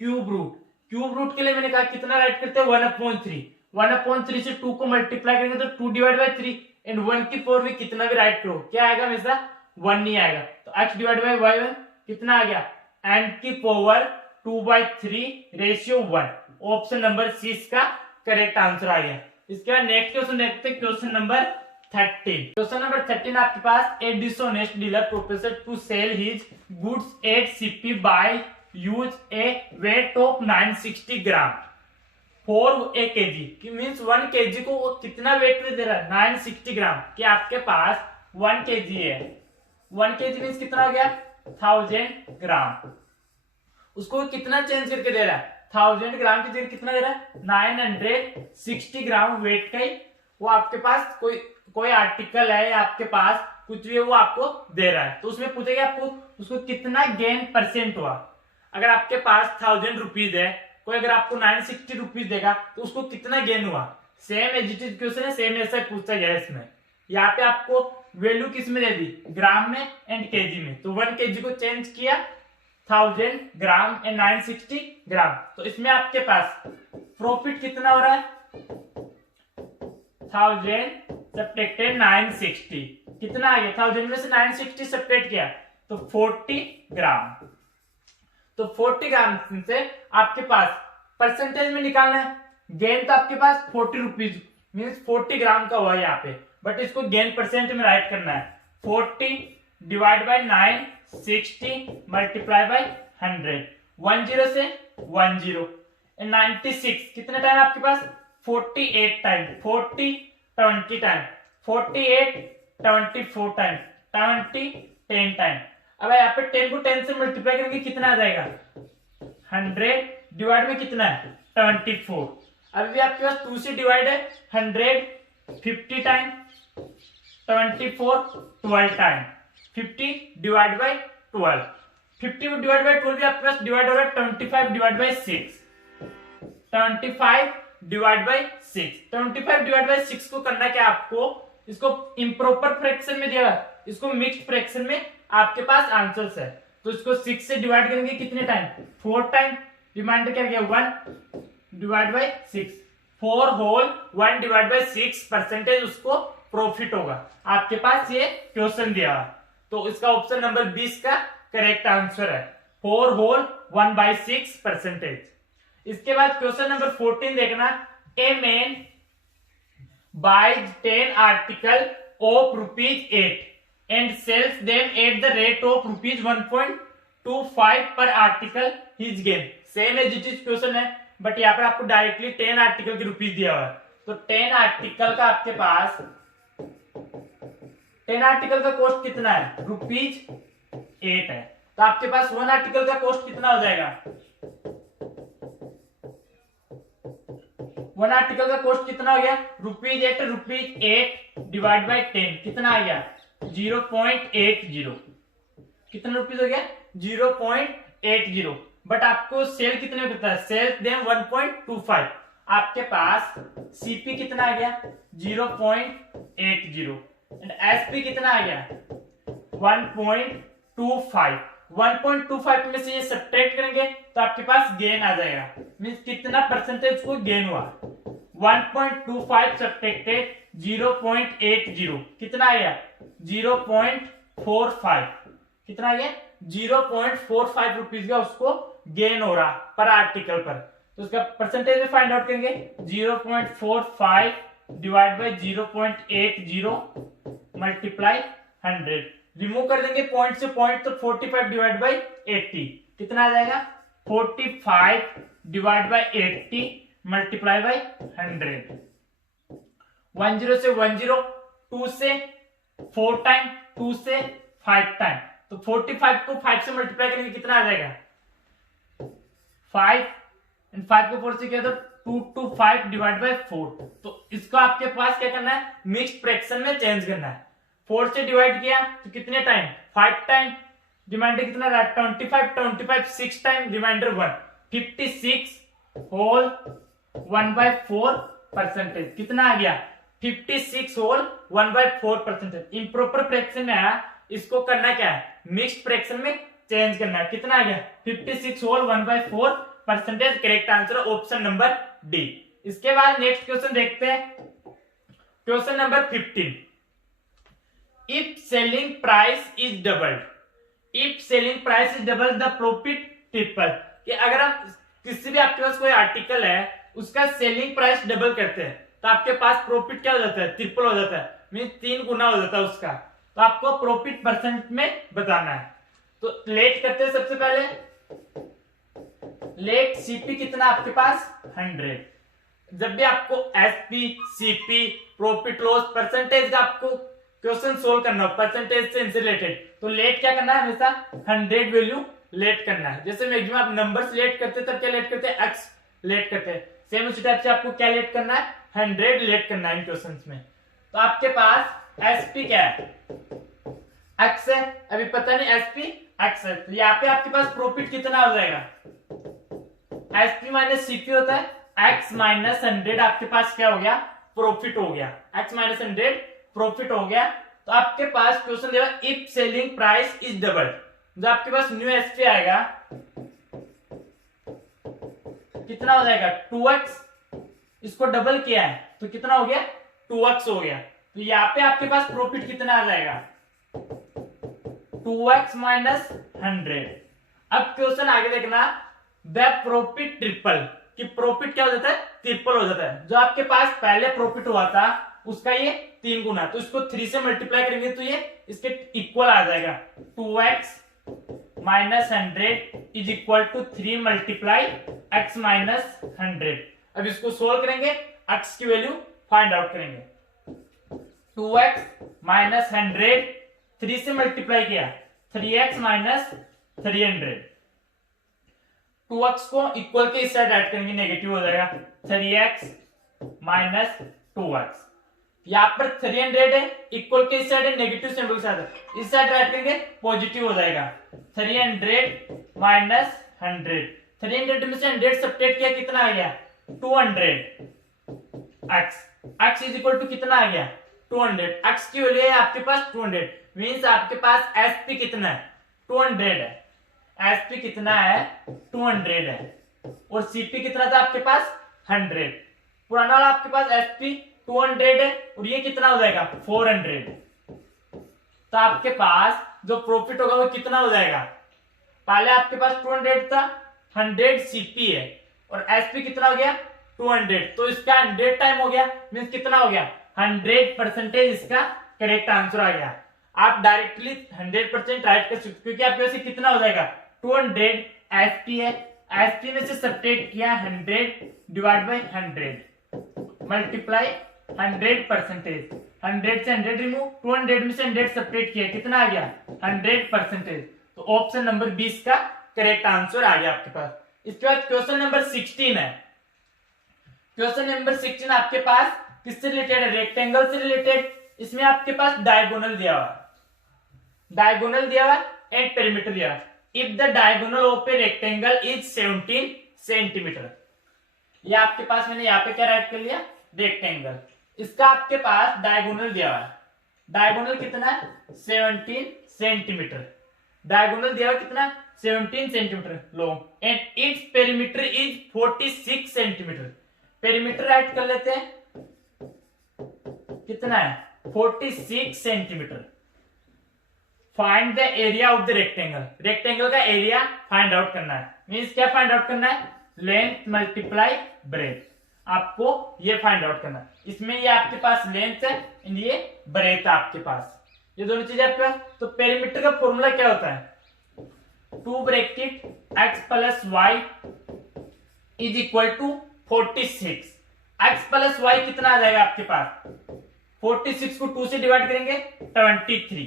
क्यूब रूट, क्यूब रूट के लिए मैंने कहा कितना राइट करते हैं 1/3, 1/3 से 2 को मल्टीप्लाई करेंगे तो 2 डिवाइड बाई 3 एंड 1 की पावर में कितना भी राइट करो क्या आएगा हमेशा 1 नहीं आएगा, तो x डिवाइड बाई वाई 1 कितना आ गया n की power 2/3 ratio 1, option number C इसका करेक्ट आंसर आ गया। इसके बाद नेक्स्ट क्वेश्चन देखते हैं क्वेश्चन नंबर 13। क्वेश्चन नंबर 13 आपके पास a dishonest dealer professor to sell his goods at CP by use a weight of 960 gram for a KG, मीन्स 1 केजी को वो कितना वेट में दे रहा है 960 ग्राम, कि आपके पास 1 केजी है, 1 केजी मीन्स कितना हो गया 1000 ग्राम, उसको कितना चेंज करके दे रहा है 1000 ग्राम की जगह कितना दे रहा है 960 ग्राम वेट का ही वो आपके पास कोई आर्टिकल है या आपके पास कुछ भी वो आपको दे रहा है, तो उसमें पूछेगा आपको उसको कितना गेन परसेंट हुआ, अगर आपके पास 1000 रुपीज है कोई अगर आपको 960 रुपीज देगा तो उसको कितना गेन हुआ, same as it is question है, सेम ऐसा पूछा गया है इसमें, यहाँ पे आपको वैल्यू किस में दे दी, ग्राम में एंड केजी में। तो 1 केजी को चेंज किया 1000 ग्राम एंड 960 ग्राम। तो इसमें आपके पास प्रॉफिट कितना हो रहा है, 1000 सब्ट्रैक्टेड 960, कितना आ गया, 1000 में से 960 सब्ट्रैक्ट किया तो 40 ग्राम। तो 40 ग्राम से आपके पास परसेंटेज में निकालना है, गेन तो आपके पास 40 रुपीज मीन्स 40 ग्राम का हुआ यहाँ पे, बट इसको गेन परसेंट में राइट करना है। 40 डिवाइड बाय 960 मल्टीप्लाई बाय 100, 10 से 10 एंड 96 कितने टाइम आपके पास, 48 टाइम, 40 20 टाइम, 48 24 टाइम, 20 10 टाइम। अब यहाँ पे 10 को 10 से मल्टीप्लाई करेंगे कितना आ जाएगा, 100 डिवाइड में कितना है 24। अभी भी आपके पास 2 से डिवाइड है, 100 50 time, 24 12 time, 50 divide by 12, 50 divide by 12 भी आपके पास डिवाइड हो रहा है 25 divide by 6, 25 divide by 6, 25 divide by 6 को करना क्या आपको, इसको इम्प्रॉपर फ्रैक्शन में दिया, इसको मिक्स्ड फ्रैक्शन में आपके पास आंसर्स है। तो इसको 6 से डिवाइड करेंगे कितने टाइम, 4 टाइम, रिमाइंडर क्या गया 1 divide by 6, 4 whole 1 divide by 6 percentage उसको प्रॉफिट होगा। आपके पास ये क्वेश्चन दिया, तो इसका ऑप्शन नंबर 20 का करेक्ट आंसर है, 4 होल 1/6 परसेंटेज। इसके बाद क्वेश्चन नंबर 14 देखना, a man buys 10 article of ₹8 and sells them at the rate of ₹1.25 per article, his gain। Same as it is question है, बट यहाँ पर आपको डायरेक्टली 10 आर्टिकल के रुपीज दिया हुआ है। तो 10 आर्टिकल का आपके पास 10 आर्टिकल का कॉस्ट कितना है, ₹8 है। तो आपके पास 1 आर्टिकल का कॉस्ट कितना हो जाएगा, 1 आर्टिकल का कॉस्ट कितना हो गया, ₹8 डिवाइड बाय 10 कितना आ गया 0.80, कितना रुपीज हो गया 0.80। बट आपको सेल कितने में करता है, सेल देम 1.25, आपके पास सीपी कितना आ गया 0.80 एंड एसपी कितना आ गया 1.25। 1.25 में से ये सब्ट्रैक्ट करेंगे तो आपके पास गेन आ जाएगा, मींस कितना परसेंटेज को गेन हुआ, 1.25 सब्ट्रैक्टेड 0.80 कितना आ गया 0.45, कितना आ गया 0.45 रुपीज का उसको गेन हो रहा पर आर्टिकल पर। तो उसका परसेंटेज में फाइंड आउट करेंगे, 0.45 डिवाइड बाय 0.80 मल्टीप्लाई 100, रिमूव कर देंगे पॉइंट से पॉइंट, तो 45 डिवाइड बाय 80 कितना आ जाएगा 45 डिवाइड बाय 80 मल्टीप्लाई बाय 100, 10 से 10, 2 से 4 टाइम, 2 से 5 टाइम। तो 45 को 5 से मल्टीप्लाई करेंगे कितना आ जाएगा 5 एंड 5 को 4 से किया तो 2 to 5 डिवाइड बाय 4। तो इसको आपके पास क्या करना है, मिक्स्ड फ्रैक्शन में चेंज करना है। 4 से डिवाइड किया तो कितने टाइम 5 टाइम, रिमाइंडर कितना रहा 25 6 टाइम, रिमाइंडर 1, 56 होल 1/4 परसेंटेज कितना आ गया 56 होल 1/4 परसेंटेज। इम्प्रॉपर फ्रैक्शन में आया, इसको करना क्या है मिक्स्ड फ्रैक्शन में चेंज करना है, कितना आ गया 56 whole 1/4 percentage. Correct answer option number D. इसके बाद नेक्स्ट क्वेश्चन देखते हैं, question number 15, if selling price is doubled, if selling price is double the profit triple. कि अगर हम किसी भी आपके पास कोई आर्टिकल है उसका सेलिंग प्राइस डबल करते हैं तो आपके पास प्रॉफिट क्या हो जाता है ट्रिपल हो जाता है, मीन 3 गुना हो जाता है उसका। तो आपको प्रॉफिट परसेंट में बताना है। तो लेट करते हैं, सबसे पहले लेट सीपी कितना आपके पास 100। जब भी आपको SP CP profit loss percentage का आपको क्वेश्चन सोल्व करना हो परसेंटेज से इनसे रिलेटेड, तो लेट क्या करना है हमेशा 100 वैल्यू लेट करना है। जैसे मैक्सिमम आप नंबर्स लेट करते तब क्या लेट करते हैं एक्स लेट करते हैं, सेम उसी टाइप से आपको क्या लेट करना है 100 लेट करना है इन क्वेश्चंस में। तो आपके पास एसपी क्या है एक्स है, अभी पता नहीं एसपी एक्स है, तो यहाँ पे आपके पास प्रॉफिट कितना हो जाएगा एसपी माइनस सीपी होता है, एक्स माइनस 100 आपके पास क्या हो गया प्रॉफिट हो गया, एक्स माइनस 100 प्रॉफिट हो गया। तो आपके पास क्वेश्चन दिया if selling price is double, जो आपके पास न्यू एसपी आएगा कितना हो जाएगा 2x, इसको डबल किया है तो कितना हो गया 2x हो गया। तो यहाँ पे आपके पास प्रॉफिट कितना आ जाएगा 2x माइनस 100। अब क्वेश्चन आगे देखना, द प्रॉफिट ट्रिपल, कि प्रॉफिट क्या हो जाता है ट्रिपल हो जाता है। जो आपके पास पहले प्रॉफिट हुआ था उसका ये 3 गुना, तो इसको 3 से मल्टीप्लाई करेंगे तो ये इसके इक्वल आ जाएगा 2x minus 100 is equal to 3 multiply x minus 100। अब इसको सोल्व करेंगे, x की वैल्यू फाइंड आउट करेंगे। 2x माइनस 100 3 से मल्टीप्लाई किया 3x माइनस 300, 2x को इक्वल के इस साइड ऐड करेंगे नेगेटिव हो जाएगा 3x माइनस 2x। यहाँ पर 300 है, इक्वल के इस साइड है नेगेटिव सिंबल के साथ, इस साइड ऐड करेंगे पॉजिटिव हो जाएगा 300 माइनस 100। 300 में से 100 सब्ट्रैक्ट किया कितना आ गया 200। x इज इक्वल टू कितना आ गया 200। x की वैल्यू है आपके पास 200, मींस आपके पास sp कितना है 200 है, sp कितना है 200 है, और cp कितना था आपके पास 100। पुराना वाला आपके पास sp 200 है और ये कितना हो जाएगा 400। तो आपके पास जो प्रॉफिट होगा वो कितना हो जाएगा, पहले आपके पास 200 था, 100 cp है और sp कितना हो गया 200, तो इसका 100 टाइम हो गया, मींस कितना हो गया 100% इसका करेक्ट आंसर आ गया। आप डायरेक्टली 100% राइट कर सकते, क्योंकि आपके पास कितना हो जाएगा 200 sp है, sp में से सब्ट्रैक्ट किया 100 डिवाइड बाय 100 मल्टीप्लाई 100%, 100 से 100 रिमूव, 200 में से 100 सब्ट्रैक्ट किया कितना आ गया 100%। तो ऑप्शन नंबर 20 का करेक्ट आंसर आ गया आपके पास। इसके बाद क्वेश्चन नंबर 16 है। क्वेश्चन नंबर 16 आपके पास किससे रिलेटेड है, रेक्टेंगल से रिलेटेड। इसमें आपके पास डायगोनल दिया हुआ, डायगोनल दिया हुआ एंड पेरीमीटर दिया हुआ। If the diagonal of a rectangle is 17 centimetre, ये आपके पास मैंने यहाँ पे क्या राइट कर लिया रेक्टेंगल, इसका आपके पास डायगोनल दिया हुआ है, डायगोनल कितना है 17 सेंटीमीटर, डायगोनल दिया हुआ कितना 17 centimetre long and its perimeter is 46 centimetre. Perimeter right कर लेते हैं, कितना है 46 centimetre. Find the area of the rectangle, rectangle का एरिया फाइंड आउट करना है, मींस क्या फाइंड आउट करना है लेंथ मल्टीप्लाई ब्रेथ, आपको ये फाइंड आउट करना है। इसमें ये आपके पास लेंथ है, ये ब्रेथ आपके पास, ये दोनों चीजें आपके पास। तो पेरीमीटर का फॉर्मूला क्या होता है 2 bracket x plus y is equal to 46। x plus y कितना आ जाएगा आपके पास 46 को 2 से डिवाइड करेंगे 23,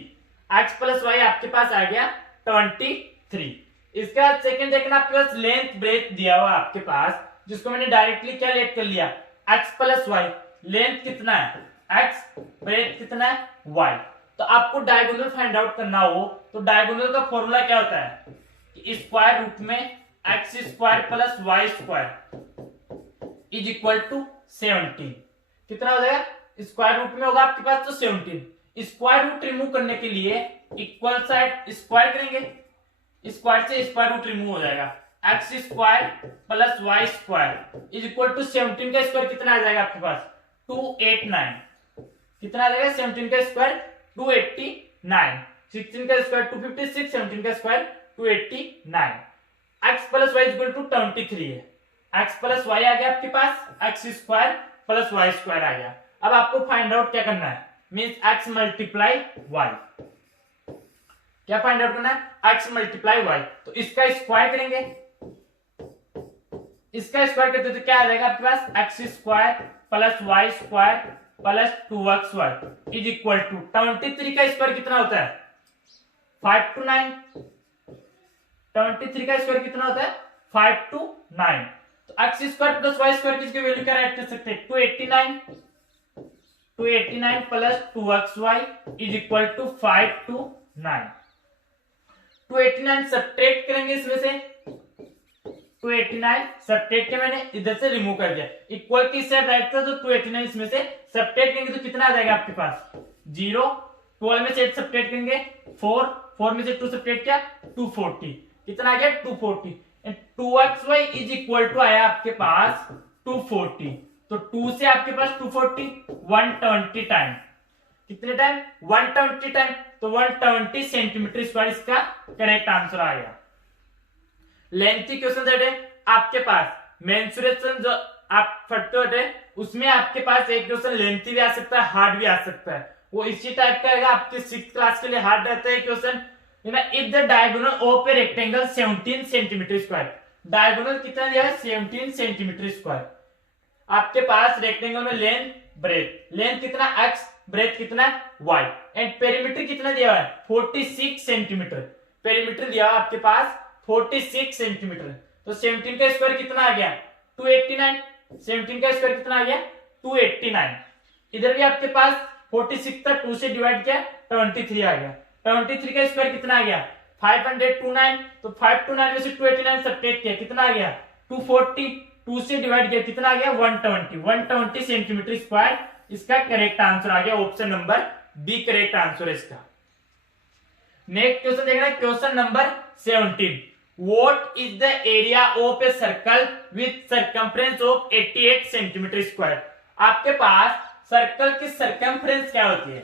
x प्लस वाई आपके पास आ गया 23। इसके बाद सेकंड देखना आपके पास लेंथ ब्रेथ दिया हुआ आपके पास, जिसको मैंने डायरेक्टली क्या लेट कर लिया x प्लस वाई, लेंथ कितना है x, ब्रेथ कितना है y। तो आपको डायगोनल फाइंड आउट करना हो तो डायगोनल का फॉर्मूला क्या होता है कि स्क्वायर रूट में x square plus y square is equal to 17। कितना हो जाएगा स्क्वायर रूट में होगा आपके पास तो 17। स्क्वायर रूट रिमूव करने के लिए इक्वल साइड स्क्वायर करेंगे, स्क्वायर से स्क्वायर रूट रिमूव हो जाएगा, x square plus y square is equal to 17 का स्क्वायर कितना आ जाएगा आपके पास 289। कितना आ जाएगा 17 का स्क्वायर 289, 16 का स्क्वायर 256, 17 का square 289। x plus y equal to 23 है, x प्लस वाई आ गया आपके पास, x square plus y square आ गया। अब आपको फाइंड आउट क्या करना है मींस x मल्टीप्लाई y, क्या फाइंड आउट करना है x मल्टीप्लाई y। तो इसका स्क्वायर करेंगे, इसका स्क्वायर करते तो क्या आ जाएगा आपके पास x square plus y square plus 2xy is equal to 23 का स्क्वायर कितना होता है 5 to 9, 23 का स्क्वायर कितना होता है 5 to 9। तो x square plus y square किसकी वैल्यू क्या राइट कर सकते हैं 289 plus 2xy is equal to 5 to 9। 289 subtract करेंगे इसमें से, 289 सब्ट्रैक्ट के मैंने इधर से रिमूव कर दिया, इक्वल की साइड राइट था तो 289 इसमें से सब्ट्रैक्ट करेंगे तो कितना आ जाएगा आपके पास 0, 12 में से 8 सब्ट्रैक्ट करेंगे 4, 4 में से 2 सब्ट्रैक्ट किया 240, कितना आ गया 240। And 2xy is equal to आया आपके पास 240, तो 2 से आपके पास 240 120 टाइम, कितने टाइम 120 टाइम, तो 120 सेंटीमीटर स्क्वायर इसका करेक्ट आंसर आ गया। लेंथी क्वेश्चन है आपके पास, मेंसुरेशन जो आप पढ़ते होते उसमें आपके पास एक क्वेश्चन लेंथी भी आ सकता है, हार्ड भी आ सकता है, वो इसी टाइप का रहेगा। आपके 6th क्लास के लिए हार्ड रहता है question, if the diagonal of a rectangle 17 centimetre square, diagonal कितना दिया है 17 सेंटीमीटर स्क्वायर। आपके पास रेक्टेंगल में लेंथ ब्रेथ, लेंथ कितना x, ब्रेथ कितना y, एंड पेरीमीटर कितना दिया है 46 सेंटीमीटर, पेरीमीटर दिया आपके पास 46 सेंटीमीटर, तो 17 का स्क्वायर कितना आ गया 289, 17 का स्क्वायर कितना आ गया 289। इधर भी आपके पास 46 था, 2 से डिवाइड किया 23 आ गया, 23 का स्क्वायर कितना आ गया 529, तो 529 में से 289 सब्ट्रैक्ट किया कितना आ गया 240, 2 से डिवाइड किया कितना आ गया 120 सेंटीमीटर स्क्वायर इसका करेक्ट आंसर आ गया। Option number B correct answer है इसका। नेक्स्ट क्वेश्चन देखना, question number 17, What is the area of a circle with circumference of 88 centimetre square. आपके पास सर्कल की सर्कमफ्रेंस क्या होती है,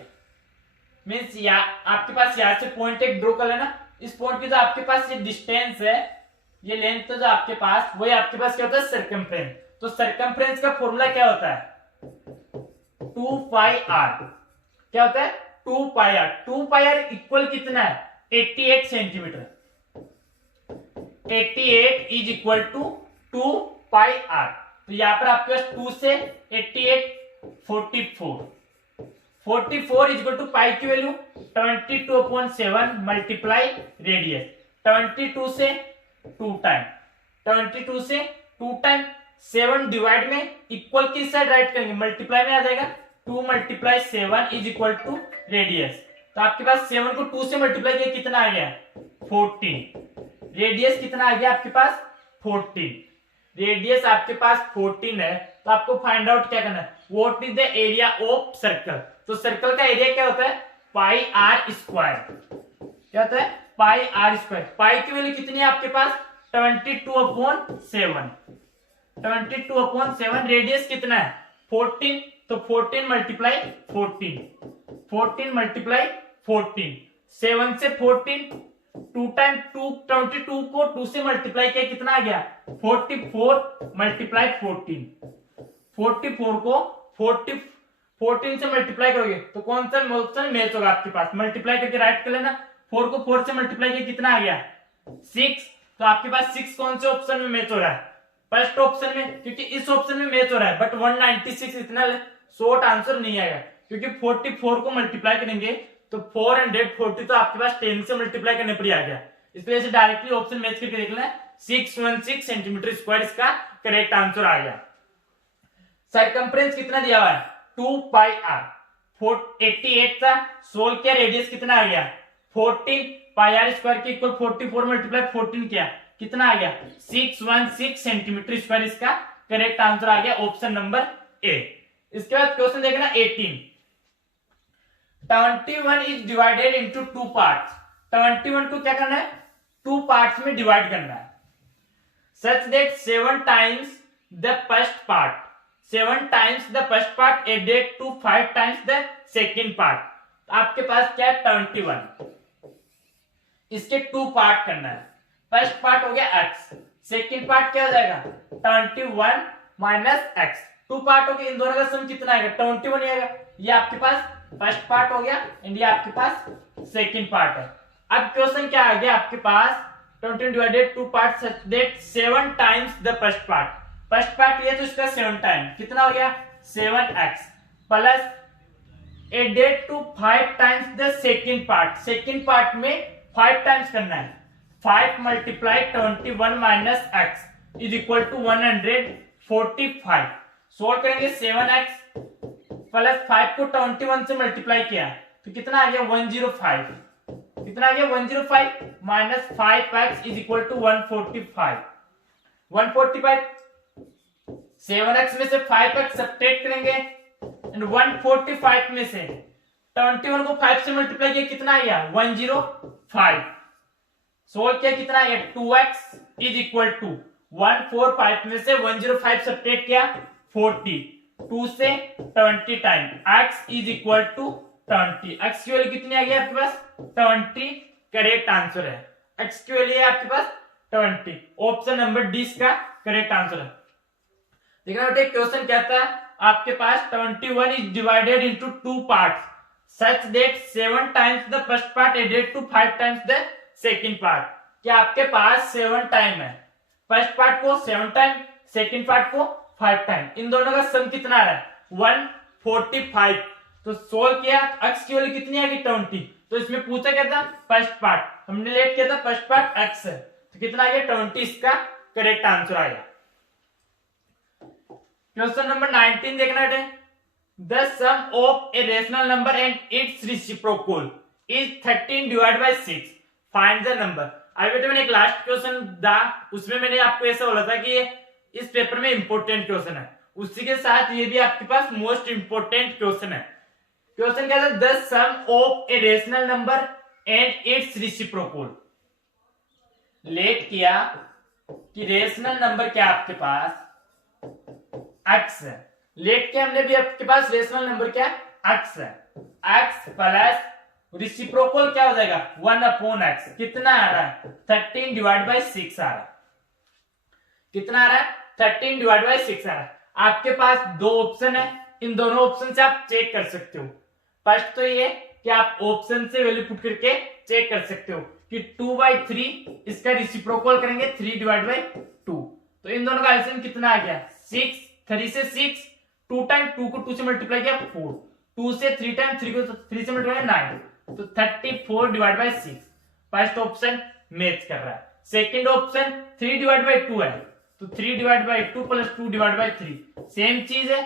मीन्स आपके पास यहाँ से पॉइंट एक ड्रॉ कर लेना, इस पॉइंट की जो आपके पास ये डिस्टेंस है, ये लेंथ तो जो आपके पास वही आपके पास क्या होता है सर्कमफ्रेंस। तो सर्कमफ्रेंस का फॉर्मूला क्या होता है 2 पाई r, क्या होता है 2 pi r, 2 pi r equal कितना है 88 centimetre, 88 is equal to 2 pi r, तो यहाँ पर आपके पास 2 से 88 44 इज इक्वल टू पाई की वैल्यू 22/7 मल्टीप्लाई रेडियस, 22 से 2 टाइम, 22 से 2 टाइम 7 डिवाइड में इक्वल किस साइड राइट करेंगे मल्टीप्लाई में आ जाएगा, 2 multiply 7 is equal to radius, तो आपके पास 7 को 2 से मल्टीप्लाई किया कितना आ गया 14, रेडियस कितना आ गया आपके पास 14, रेडियस आपके पास 14 है, तो आपको फाइंड आउट क्या करना है what is the area of circle. तो सर्कल का एरिया क्या होता है पाई आर स्क्वायर, क्या होता है पाई आर स्क्वायर, पाई की वैल्यू कितनी है आपके पास 22/7, 22/7, रेडियस कितना है 14, तो 14 मल्टीप्लाई 14 मल्टीप्लाई 14, 7 से 14 2 टाइम 22 को 2 से मल्टीप्लाई किया कितना आ गया 44 मल्टीप्लाई 14, 44 को 14 से मल्टीप्लाई करोगे तो कौन सा ऑप्शन मैच होगा आपके पास, मल्टीप्लाई करके राइट कर लेना, 4 को 4 से मल्टीप्लाई किया कितना आ गया 6, तो आपके पास 6 कौन से ऑप्शन में मैच हो रहा है फर्स्ट ऑप्शन में, क्योंकि इस ऑप्शन में मैच हो रहा है, बट 196 इतना शॉर्ट आंसर नहीं आएगा, क्योंकि 44 को मल्टीप्लाई करेंगे तो 440 तो आपके पास 10 से मल्टीप्लाई करने पर ही आ गया, इसलिए इसे डायरेक्टली ऑप्शन मैच करके देख लें 616 सेंटीमीटर स्क्वायर इसका करेक्ट आंसर आ गया। सर्कमफ्रेंस कितना दिया हुआ है 2 पाई r, 88 था, सोल्व किया, रेडियस कितना आ गया 14, पाई r स्क्वायर के इक्वल 44 मल्टीप्लाई 14 किया कितना आ गया 616 सेंटीमीटर स्क्वायर इसका करेक्ट आंसर आ गया, ऑप्शन नंबर ए। इसके बाद क्वेश्चन देखना 18, 21 इज डिवाइडेड इनटू 2 पार्ट्स, 21 को क्या करना है 2 पार्ट्स में डिवाइड करना है, such that 7 times the first part, 7 times the first part added to 5 times the second part. आपके पास क्या है 21, इसके 2 पार्ट करना है, फर्स्ट पार्ट हो गया x, सेकेंड पार्ट क्या हो जाएगा 21 माइनस x, 2 पार्ट हो गया, इन दोनों का सम कितना आएगा 21 ही आएगा, ये आपके पास फर्स्ट पार्ट हो गया एंड ये आपके पास सेकेंड पार्ट है। अब क्वेश्चन क्या आ गया आपके पास 21 divided 2 part such that 7 times the first part, first part लिया तो इसका 7 टाइम कितना हो गया 7x plus added to 5 times the second part, second part में 5 टाइम्स करना है, 5 multiply 21 minus x is equal to 145, solve करेंगे 7x प्लस 5 को 21 से मल्टीप्लाई किया तो कितना आ गया 105, कितना आ गया 105 minus 5x is equal to 145, 7x में से 5x सब्ट्रैक्ट करेंगे एंड 145 में से 21 को 5 से मल्टीप्लाई किया कितना आ गया 105। सोल्व किया कितना आ गया 2x इज इक्वल टू 145 में से 105 सब्ट्रैक्ट किया 40, 2 से 20 time x is equal to 20। x की वैल्यू कितनी आ गई आपके पास 20, करेक्ट आंसर है। x की वैल्यू है आपके पास 20, ऑप्शन नंबर डी इसका करेक्ट आंसर है। देखना बेटे क्वेश्चन कहता है आपके पास 21 is divided into 2 parts such that 7 times the first part added to 5 times the second part. क्या आपके पास 7 टाइम है, फर्स्ट पार्ट को 7 टाइम, सेकंड पार्ट को 5 टाइम, इन दोनों का सम कितना आ रहा है 145। तो सोल्व किया, x की वैल्यू कितनी आ गई 20, तो इसमें पूछा क्या था फर्स्ट पार्ट, हमने लेट किया था फर्स्ट पार्ट x है, तो कितना आ गया 20, इसका करेक्ट आंसर आएगा। क्वेश्चन नंबर 19 देखना है, the sum of a rational number and its reciprocal is 13 divide by 6, find the number. अभी बेटे मैंने एक लास्ट क्वेश्चन था, उसमें मैंने आपको ऐसा बोला था कि इस पेपर में इंपॉर्टेंट क्वेश्चन है, उसी के साथ ये भी आपके पास मोस्ट इंपॉर्टेंट क्वेश्चन है। क्वेश्चन क्या था, the sum of a rational number and its reciprocal. Let किया कि रेशनल नंबर क्या आपके पास x है, लेट के हमने भी आपके पास रेशनल नंबर क्या x है, x प्लस रेसिप्रोकल क्या हो जाएगा 1/x, कितना आ रहा है 13 डिवाइड बाय 6 आ रहा है, कितना आ रहा है 13 डिवाइड बाय 6 आ रहा है। आपके पास दो ऑप्शन है, इन दोनों ऑप्शन से आप चेक कर सकते हो। फर्स्ट तो ये कि आप ऑप्शन से वैल्यू पुट करके चेक कर सकते हो कि 2/3 इसका रेसिप्रोकल करेंगे 3 डिवाइड बाय 2, तो इन दोनों का एलसीएम कितना आ गया 6, 3 से 6, 2 टाइम 2 को 2 से मल्टीप्लाई किया 4, 2 से 3 टाइम 3 को 3 से मल्टीप्लाई 9, तो 34 divide by 6। First option match कर रहा है। सेकंड ऑप्शन 3 डिवाइड बाय 2 है, तो 3 divide by 2 plus 2 divide by 3 same चीज है,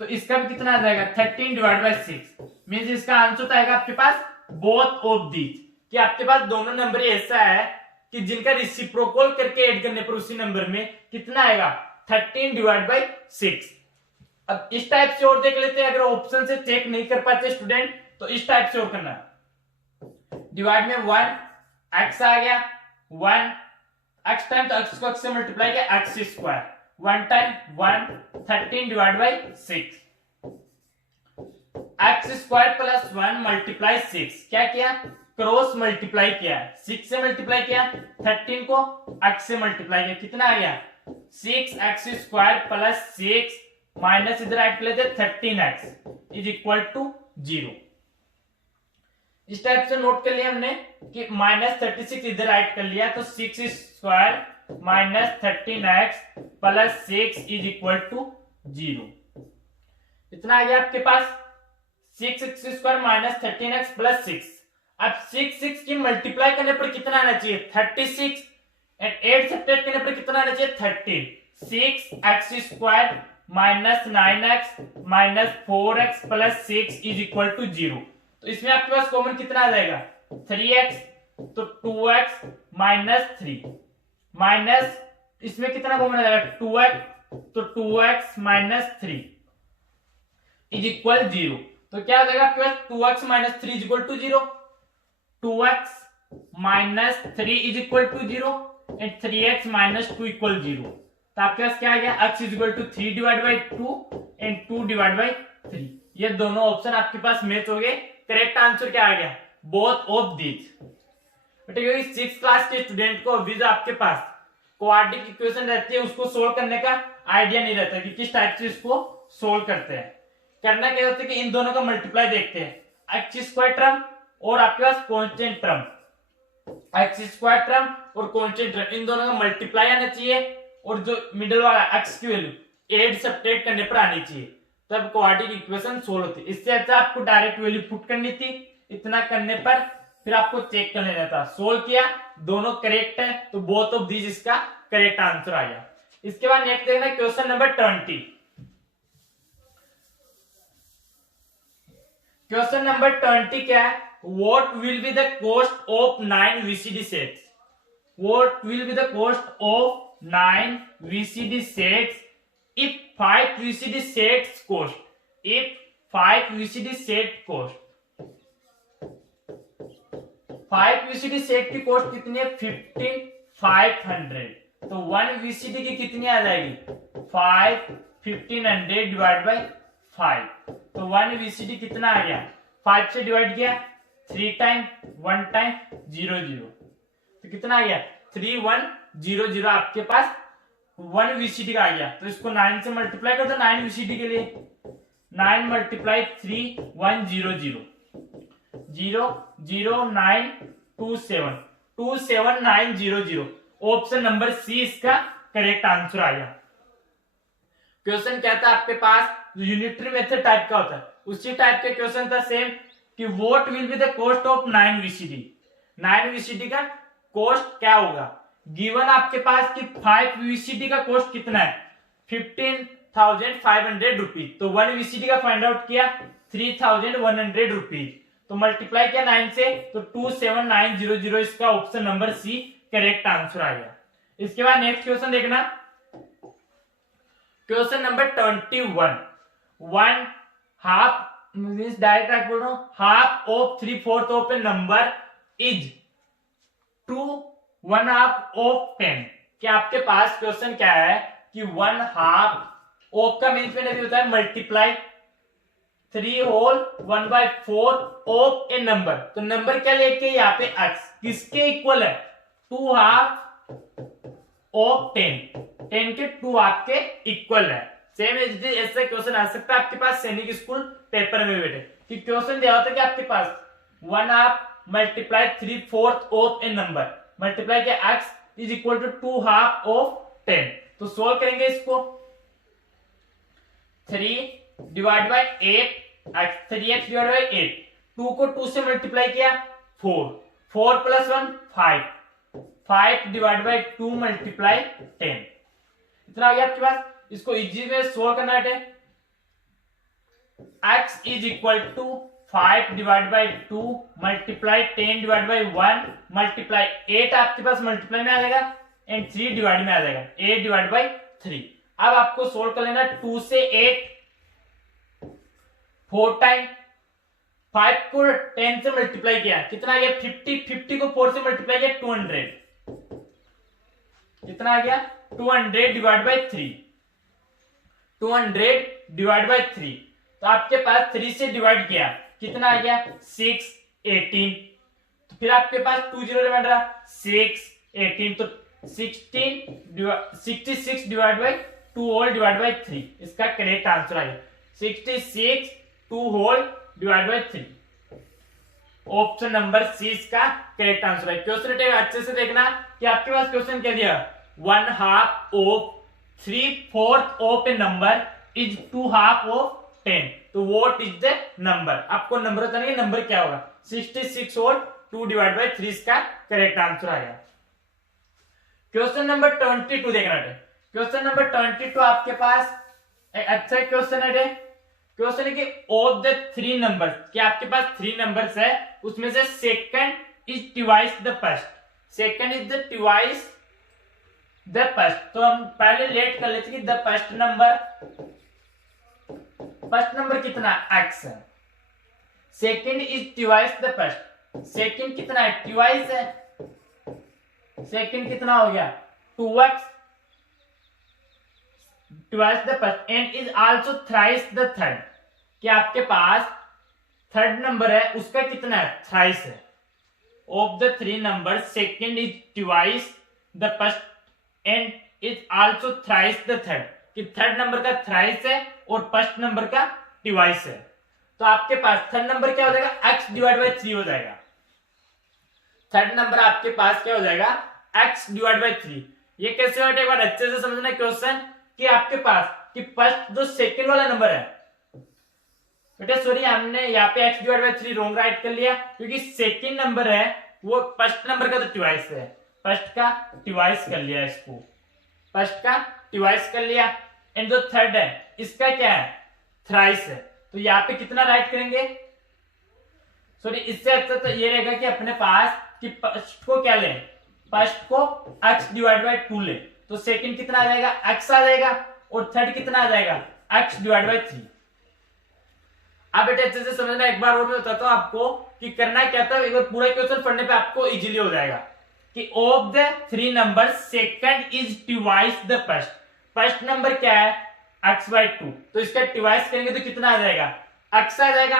तो इसका भी कितना आ जाएगा 13 डिवाइड बाय 6। मींस इसका आंसर आएगा आपके पास बोथ ऑफ दीज, कि आपके पास दोनों नंबर ऐसा है कि जिनका रेसिप्रोकल करके ऐड करने पर उसी नंबर में कितना आएगा 13 डिवाइड बाय 6। अब इस टाइप से और देख लेते हैं, अगर ऑप्शन से चेक नहीं कर पाते स्टूडेंट तो इस टाइप से और करना है। डिवाइड में 1 x आ गया 1 x टाइम, तो x को x से मल्टीप्लाई किया x square, 1 time 1 13 divide by 6, x square plus 1 multiply 6, क्या किया क्रॉस मल्टीप्लाई किया, 6 से मल्टीप्लाई किया 13 को x से मल्टीप्लाई किया, कितना आ गया 6x स्क्वायर प्लस 6 माइनस इधर ऐड कर लेते 13x इज इक्वल टू 0। इस टाइप से नोट कर लिया हमने कि -36 इधर ऐड कर लिया, तो 6 square minus 13x plus 6 is equal to 0। इतना आ गया आपके पास 6x square minus 13x plus 6। अब 6 की मल्टीप्लाई करने पर कितना आना चाहिए 36, एंड 8 सब्ट्रैक्ट करने पर कितना आना चाहिए 13। 6x square minus 9x minus 4x plus 6 is equal to 0। तो इसमें आपके पास कॉमन कितना आ जाएगा 3x, तो 2x माइनस 3 माइनस इसमें कितना कॉमन आ जाएगा 2x, तो 2x माइनस 3 इज इक्वल 0। तो क्या आ जाएगा आपके पास 2x minus 3 is equal to 0, 2x minus 3 is equal to 0 and 3x minus 2 equal 0। तो आपके पास क्या आ गया x is equal to 3 divide by 2 and 2 divide by 3। ये दोनों ऑप्शन आपके पास मैच हो गए। करेक्ट आंसर क्या आ गया बोथ ऑफ दीज। बेटे 6th क्लास के स्टूडेंट को अभी जो आपके पास क्वाड्रेटिक इक्वेशन रहती है उसको सोल्व करने का आइडिया नहीं रहता कि किस टाइप से इसको सोल्व करते हैं। करना क्या होता है कि इन दोनों का मल्टीप्लाई देखते हैं, x स्क्वायर टर्म और आपके पास constant term, x square term और कांस्टेंट टर्म, इन दोनों का मल्टीप्लाई आना चाहिए और जो मिडिल वाला x की वैल्यू ऐड सब्ट्रैक्ट करने पर आनी चाहिए, तब क्वाड्रेटिक इक्वेशन सोल्व होती है। इससे अच्छा आपको डायरेक्ट वैल्यू पुट करनी थी, इतना करने पर फिर आपको चेक कर लेना था। सोल्व किया, दोनों करेक्ट है, तो बोथ ऑफ दीज इसका करेक्ट आंसर आ गया। इसके बाद नेक्स्ट देखना क्वेश्चन नंबर 20। क्वेश्चन नंबर 20 क्या है, what will be the cost of 9 VCD sets. What will be the cost of 9 VCD sets if 5 VCD sets cost, if 5 VCD set cost 5 VCD set की cost कितनी है 15,500, तो 1 VCD की कितनी आ जाएगी 1500 divide by 5, तो 1 वीसीडी कितना आ गया 5 से डिवाइड किया 3 टाइम 1 टाइम 0 0, तो कितना आ गया 3100 आपके पास 1 वीसीडी का आ गया। तो इसको 9 से मल्टीप्लाई कर दो 9 वीसीडी के लिए, 9 मल्टीप्लाई 3 100 00927 27900, ऑप्शन नंबर सी इसका करेक्ट आंसर आ गया। क्वेश्चन क्या था आपके पास, यूनिटरी मेथड टाइप का होता है उसी टाइप के क्वेश्चन था सेम, कि what will be the cost of 9 VCD, 9 VCD का कॉस्ट क्या होगा। गिवन आपके पास कि 5 वीसीडी का कॉस्ट कितना है 15,500 रुपीज, तो 1 वीसीडी का फाइंड आउट किया 3,100 रुपीज, तो मल्टीप्लाई किया 9 से, तो 27900, इसका option number C correct answer आ गया। इसके बाद नेक्स्ट क्वेश्चन देखना, क्वेश्चन नंबर 21, 1/2 मींस डायरेक्ट बोल रहा हूं, half of 3/4 of a number is 2 1/2 of 10। कि आपके पास क्वेश्चन क्या है कि 1/2 ऑफ का मींस मैंने भी बताया multiply 3 whole 1/4 of a number, तो नंबर क्या लेके यहाँ पे x किसके इक्वल है 2/2 ऑफ 10 के 2 आपके इक्वल है। सेम ऐसा क्वेश्चन आ सकता है आपके पास सैनिक स्कूल पेपर में बेटे, कि क्वेश्चन दिया होता है कि आपके पास 1/2 multiply 3/4 of a number multiply के x is equal to 2/2 of 10, तो सोल्व करेंगे इसको 3 divide by 8 3x divide by 8, 2 को 2 से मल्टीप्लाई किया 4 प्लस 1 5 डिवाइड बाई 2 मल्टीप्लाई 10, इतना आ गया आपके पास। इसको इजी में सोल्व करना है, x is equal to 5 divide by 2 multiply 10 divide by 1 multiply 8 आपके पास मल्टीप्लाई में आ जाएगा एंड 3 डिवाइड में आ जाएगा 8 डिवाइड बाई 3। अब आपको सोल्व कर लेना 2 से 8 4 टाइम 5 को 10 से मल्टीप्लाई किया कितना आ गया 50 को 4 से मल्टीप्लाई किया 200, कितना आ गया 200 डिवाइड बाई 3, 200 डिवाइड बाई 3, तो आपके पास 3 से डिवाइड किया कितना आ गया 6 18, तो फिर आपके पास 2 0 बन रहा 6 18, तो 66 divide by 2 whole divide by 3, इसका करेक्ट आंसर आ गया 66 2 whole divide by 3, option number C इसका करेक्ट आंसर है। क्वेश्चन अच्छे से देखना कि आपके पास क्वेश्चन क्या दिया 1/2 of 3/4 of a number is 2/2 of 10, तो व्हाट इज द नंबर, आपको नंबर बताना है नंबर क्या होगा 66 और 2 डिवाइड बाई 3 इसका करेक्ट आंसर आएगा। क्वेश्चन नंबर 22 देखना है, क्वेश्चन नंबर 22 आपके पास एक अच्छा क्वेश्चन है, क्वेश्चन है कि ऑफ द 3 नंबर, कि आपके पास 3 नंबर्स है उसमें से second is twice the first, second is the twice the first, तो हम पहले लेट कर लेते कि द फर्स्ट नंबर कितना x है, second is twice the first, second कितना है ट्वाइस है, सेकंड कितना हो गया 2x twice the first and is also thrice the third, कि आपके पास थर्ड नंबर है उसका कितना है थ्राइस है। Of the 3 number second is twice the first and is also thrice the third, कि थर्ड नंबर का थ्राइस है और फर्स्ट नंबर का ट्वाइस है, तो आपके पास थर्ड नंबर क्या हो जाएगा x डिवाइड बाई 3 हो जाएगा, थर्ड नंबर आपके पास क्या हो जाएगा x डिवाइड बाई 3। ये कैसे हो, एक बार अच्छे से समझना क्वेश्चन, कि आपके पास कि फर्स्ट जो सेकंड वाला नंबर है बेटा, सॉरी हमने यहाँ पे x divide by 3 wrong right कर लिया, क्योंकि सेकंड नंबर है वो फर्स्ट नंबर का तो ट्वाइस है, फर्स्ट का ट्वाइस कर लिया, इसको फर्स्ट का ट्वाइस कर लिया, एंड जो थर्ड है इसका क्या है थ्राइस है, तो यहाँ पे कितना राइट करेंगे, सॉरी इससे अच्छा तो ये रहेगा कि अपने पास कि फर्स्ट को क्या लें, फर्स्ट को x डिवाइड बाई 2 ले, तो सेकंड कितना आ जाएगा x आ जाएगा और थर्ड कितना आ जाएगा x डिवाइड बाई 3। अब बेटा अच्छे से समझना, एक बार और मैं बताता हूं आपको कि करना क्या था, एक बार पूरा क्वेश्चन पढ़ने पे आपको इजीली हो जाएगा कि of the 3 number second is device the first number क्या है x/2, तो इसका डिवाइस करेंगे तो कितना आ जाएगा x आ जाएगा।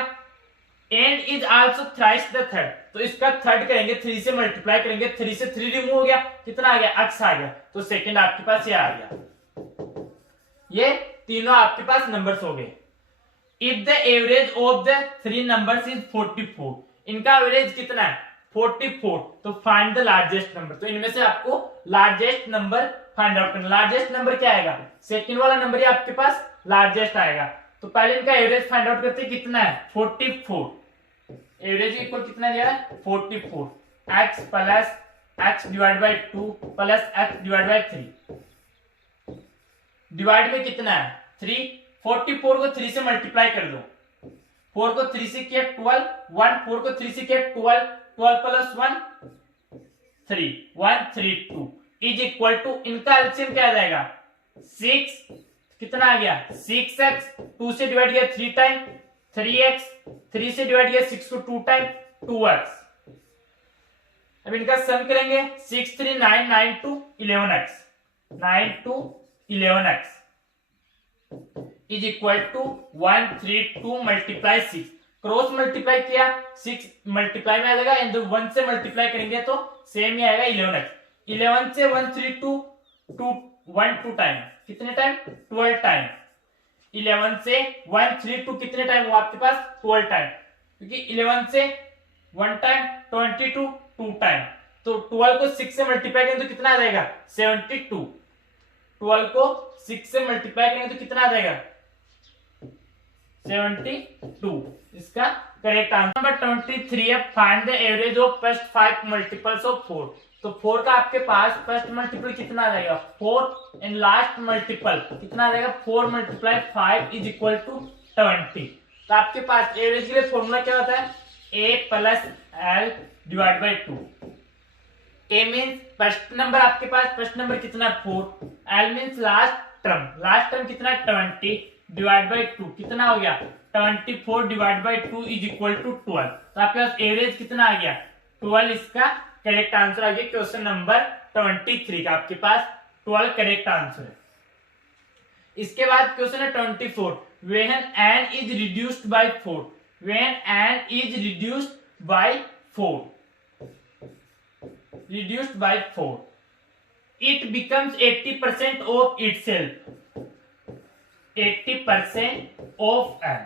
And is also thrice the third, तो इसका थर्ड करेंगे 3 से मल्टीप्लाई करेंगे, 3 से 3 रिमूव हो गया, कितना आ गया x आ गया, तो सेकंड आपके पास ये आ गया। ये तीनों आपके पास नंबर्स हो गए। If the average of the 3 numbers is 44, इनका एवरेज कितना है 44, तो फाइंड द लार्जेस्ट नंबर, तो इनमें से आपको लार्जेस्ट नंबर फाइंड आउट करना। लार्जेस्ट नंबर क्या आएगा, सेकंड वाला नंबर ही आपके पास लार्जेस्ट आएगा। तो पहले इनका एवरेज फाइंड आउट करते हैं, कितना है 44, एवरेज इक्वल कितना दिया है 44, x plus x divide by 2 plus x divide by 3, divide में कितना है 3, 44 को 3 से मल्टीप्लाई कर दो, 4 को 3 से किया 12, 1 4 को 3 से किया 12, 12 प्लस 1 3, 1 3 2 इज इक्वल टू, इनका एलसीएम क्या आ जाएगा 6, कितना आ गया 6x, 2 से डिवाइड किया 3 टाइम 3x, 3 से डिवाइड किया 6 को 2 टाइम 2x। अब इनका सम करेंगे 6 3 9 9 2 11x, 9 2 11x is equal to 132 multiply 6, cross multiply किया 6 मल्टीप्लाई में आ जाएगा, एंड 1 से मल्टीप्लाई करेंगे तो सेम ही आएगा 11x। 11 से 132 1 2 टाइम, कितने टाइम 12 टाइम, 11 से 132 कितने टाइम वो आपके पास 12 टाइम, क्योंकि 11 से 1 टाइम 22 2 टाइम, तो 12 को 6 से मल्टीप्लाई करेंगे तो कितना आ जाएगा 72, 12 को 6 से मल्टीप्लाई करेंगे तो कितना आ जाएगा 72, इसका करेक्ट आंसर। नंबर 23 है find the average of first 5 multiples of 4, तो 4 का आपके पास फर्स्ट मल्टीपल कितना आ जाएगा 4 एंड लास्ट मल्टीपल कितना आ जाएगा 4 मल्टीप्लाई 5 इज इक्वल टू 20। तो आपके पास एवरेज के लिए फॉर्मूला क्या होता है a plus l divide by 2। a means first number, आपके पास फर्स्ट नंबर कितना 4, l मीन्स लास्ट टर्म कितना 20 डिवाइड बाई 2 कितना हो गया 24 divide by 2 is equal to 12। तो आपके पास एवरेज कितना आ गया 12, इसका करेक्ट आंसर आ गया क्वेश्चन नंबर 23 का, आपके पास 12 करेक्ट आंसर है। इसके बाद क्वेश्चन है 24, when n is reduced by 4, when n is reduced by 4, reduced by 4 it becomes 80% of itself, 80% of n।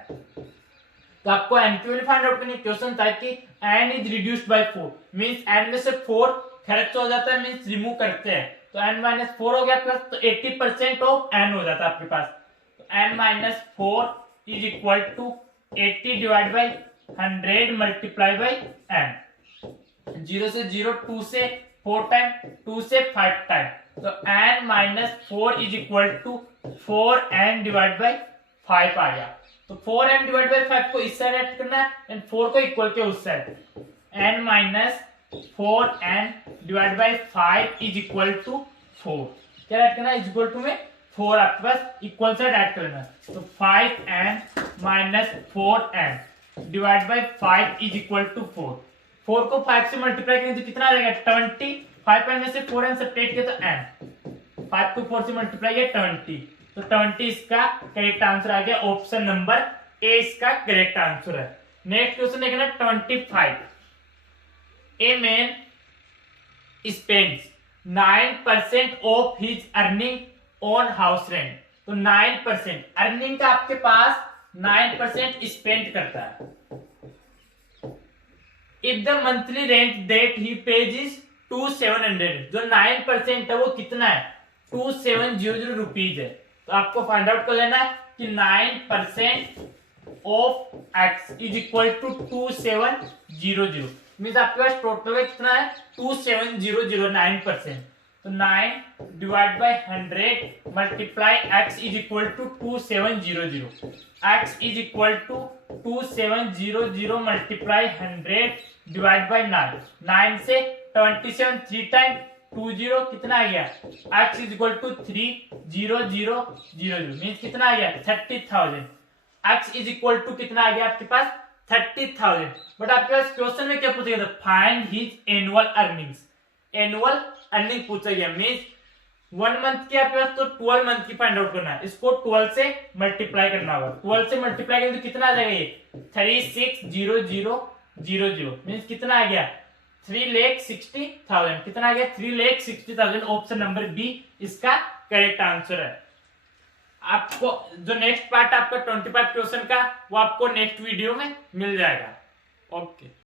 तो आपको n की वैल्यू फाइंड आउट करनी। क्वेश्चन था कि n is reduced by 4 means n में से 4 खर्च हो जाता है, मींस रिमूव करते हैं, तो n माइनस 4 हो गया प्लस, तो 80% ऑफ n हो जाता है आपके पास, तो n minus 4 is equal to 80 divide by 100 multiply by n, 0 से 0 2 से 4 टाइम 2 से 5 टाइम, तो n minus 4 is equal to 4n divide by 5 आ गया। तो 4n डिवाइड बाई 5 को इस साइड ऐड करना है एंड 4 को इक्वल के उस side, n minus 4n divide by 5 is equal to 4, क्या ऐड करना है इज इक्वल टू में 4 आपके पास इक्वल साइड ऐड करना, तो 5n minus 4n divide by 5 is equal to 4, 4 को 5 से मल्टीप्लाई करेंगे तो कितना आ जाएगा 20, 5 में से 4n सब्ट्रैक्ट किया तो n, 5 को 4 से मल्टीप्लाई किया 20, तो 20 इसका करेक्ट आंसर आ गया, ऑप्शन नंबर ए इसका करेक्ट आंसर है। नेक्स्ट क्वेश्चन देखना 25, a man spends 9% of his earning on house rent, तो 9% अर्निंग का आपके पास 9% स्पेंड करता है। If the monthly rent that he page is 2700, जो 9% है वो कितना है 2700 रुपीज है, तो आपको फाइंड आउट कर लेना है कि 9% of x is equal to 2700, means आपके पास टोटल कितना है 2700, 9%, तो 9 divide by 100 multiply x is equal to 2700, x is equal to 2700 multiply 100 divide by 9, 9 से 27 3 टाइम 20 कितना आ गया x is equal to 3000 means कितना आ गया 30,000, x इज इक्वल टू कितना आ गया आपके पास 30,000। बट आपके पास क्वेश्चन में क्या पूछा गया था, find his annual earnings. Annual earning पूछा गया, मीन्स 1 मंथ की आपके पास तो 12 मंथ की फाइंड आउट करना है, इसको 12 से मल्टीप्लाई करना होगा। 12 से मल्टीप्लाई करेंगे तो कितना आ जाएगा, ये 360000 मीन्स कितना आ गया, 3,60,000। कितना आ गया, 3,60,000। ऑप्शन नंबर बी इसका करेक्ट आंसर है। आपको जो नेक्स्ट पार्ट आपका 25 क्वेश्चन का, वो आपको नेक्स्ट वीडियो में मिल जाएगा। ओके।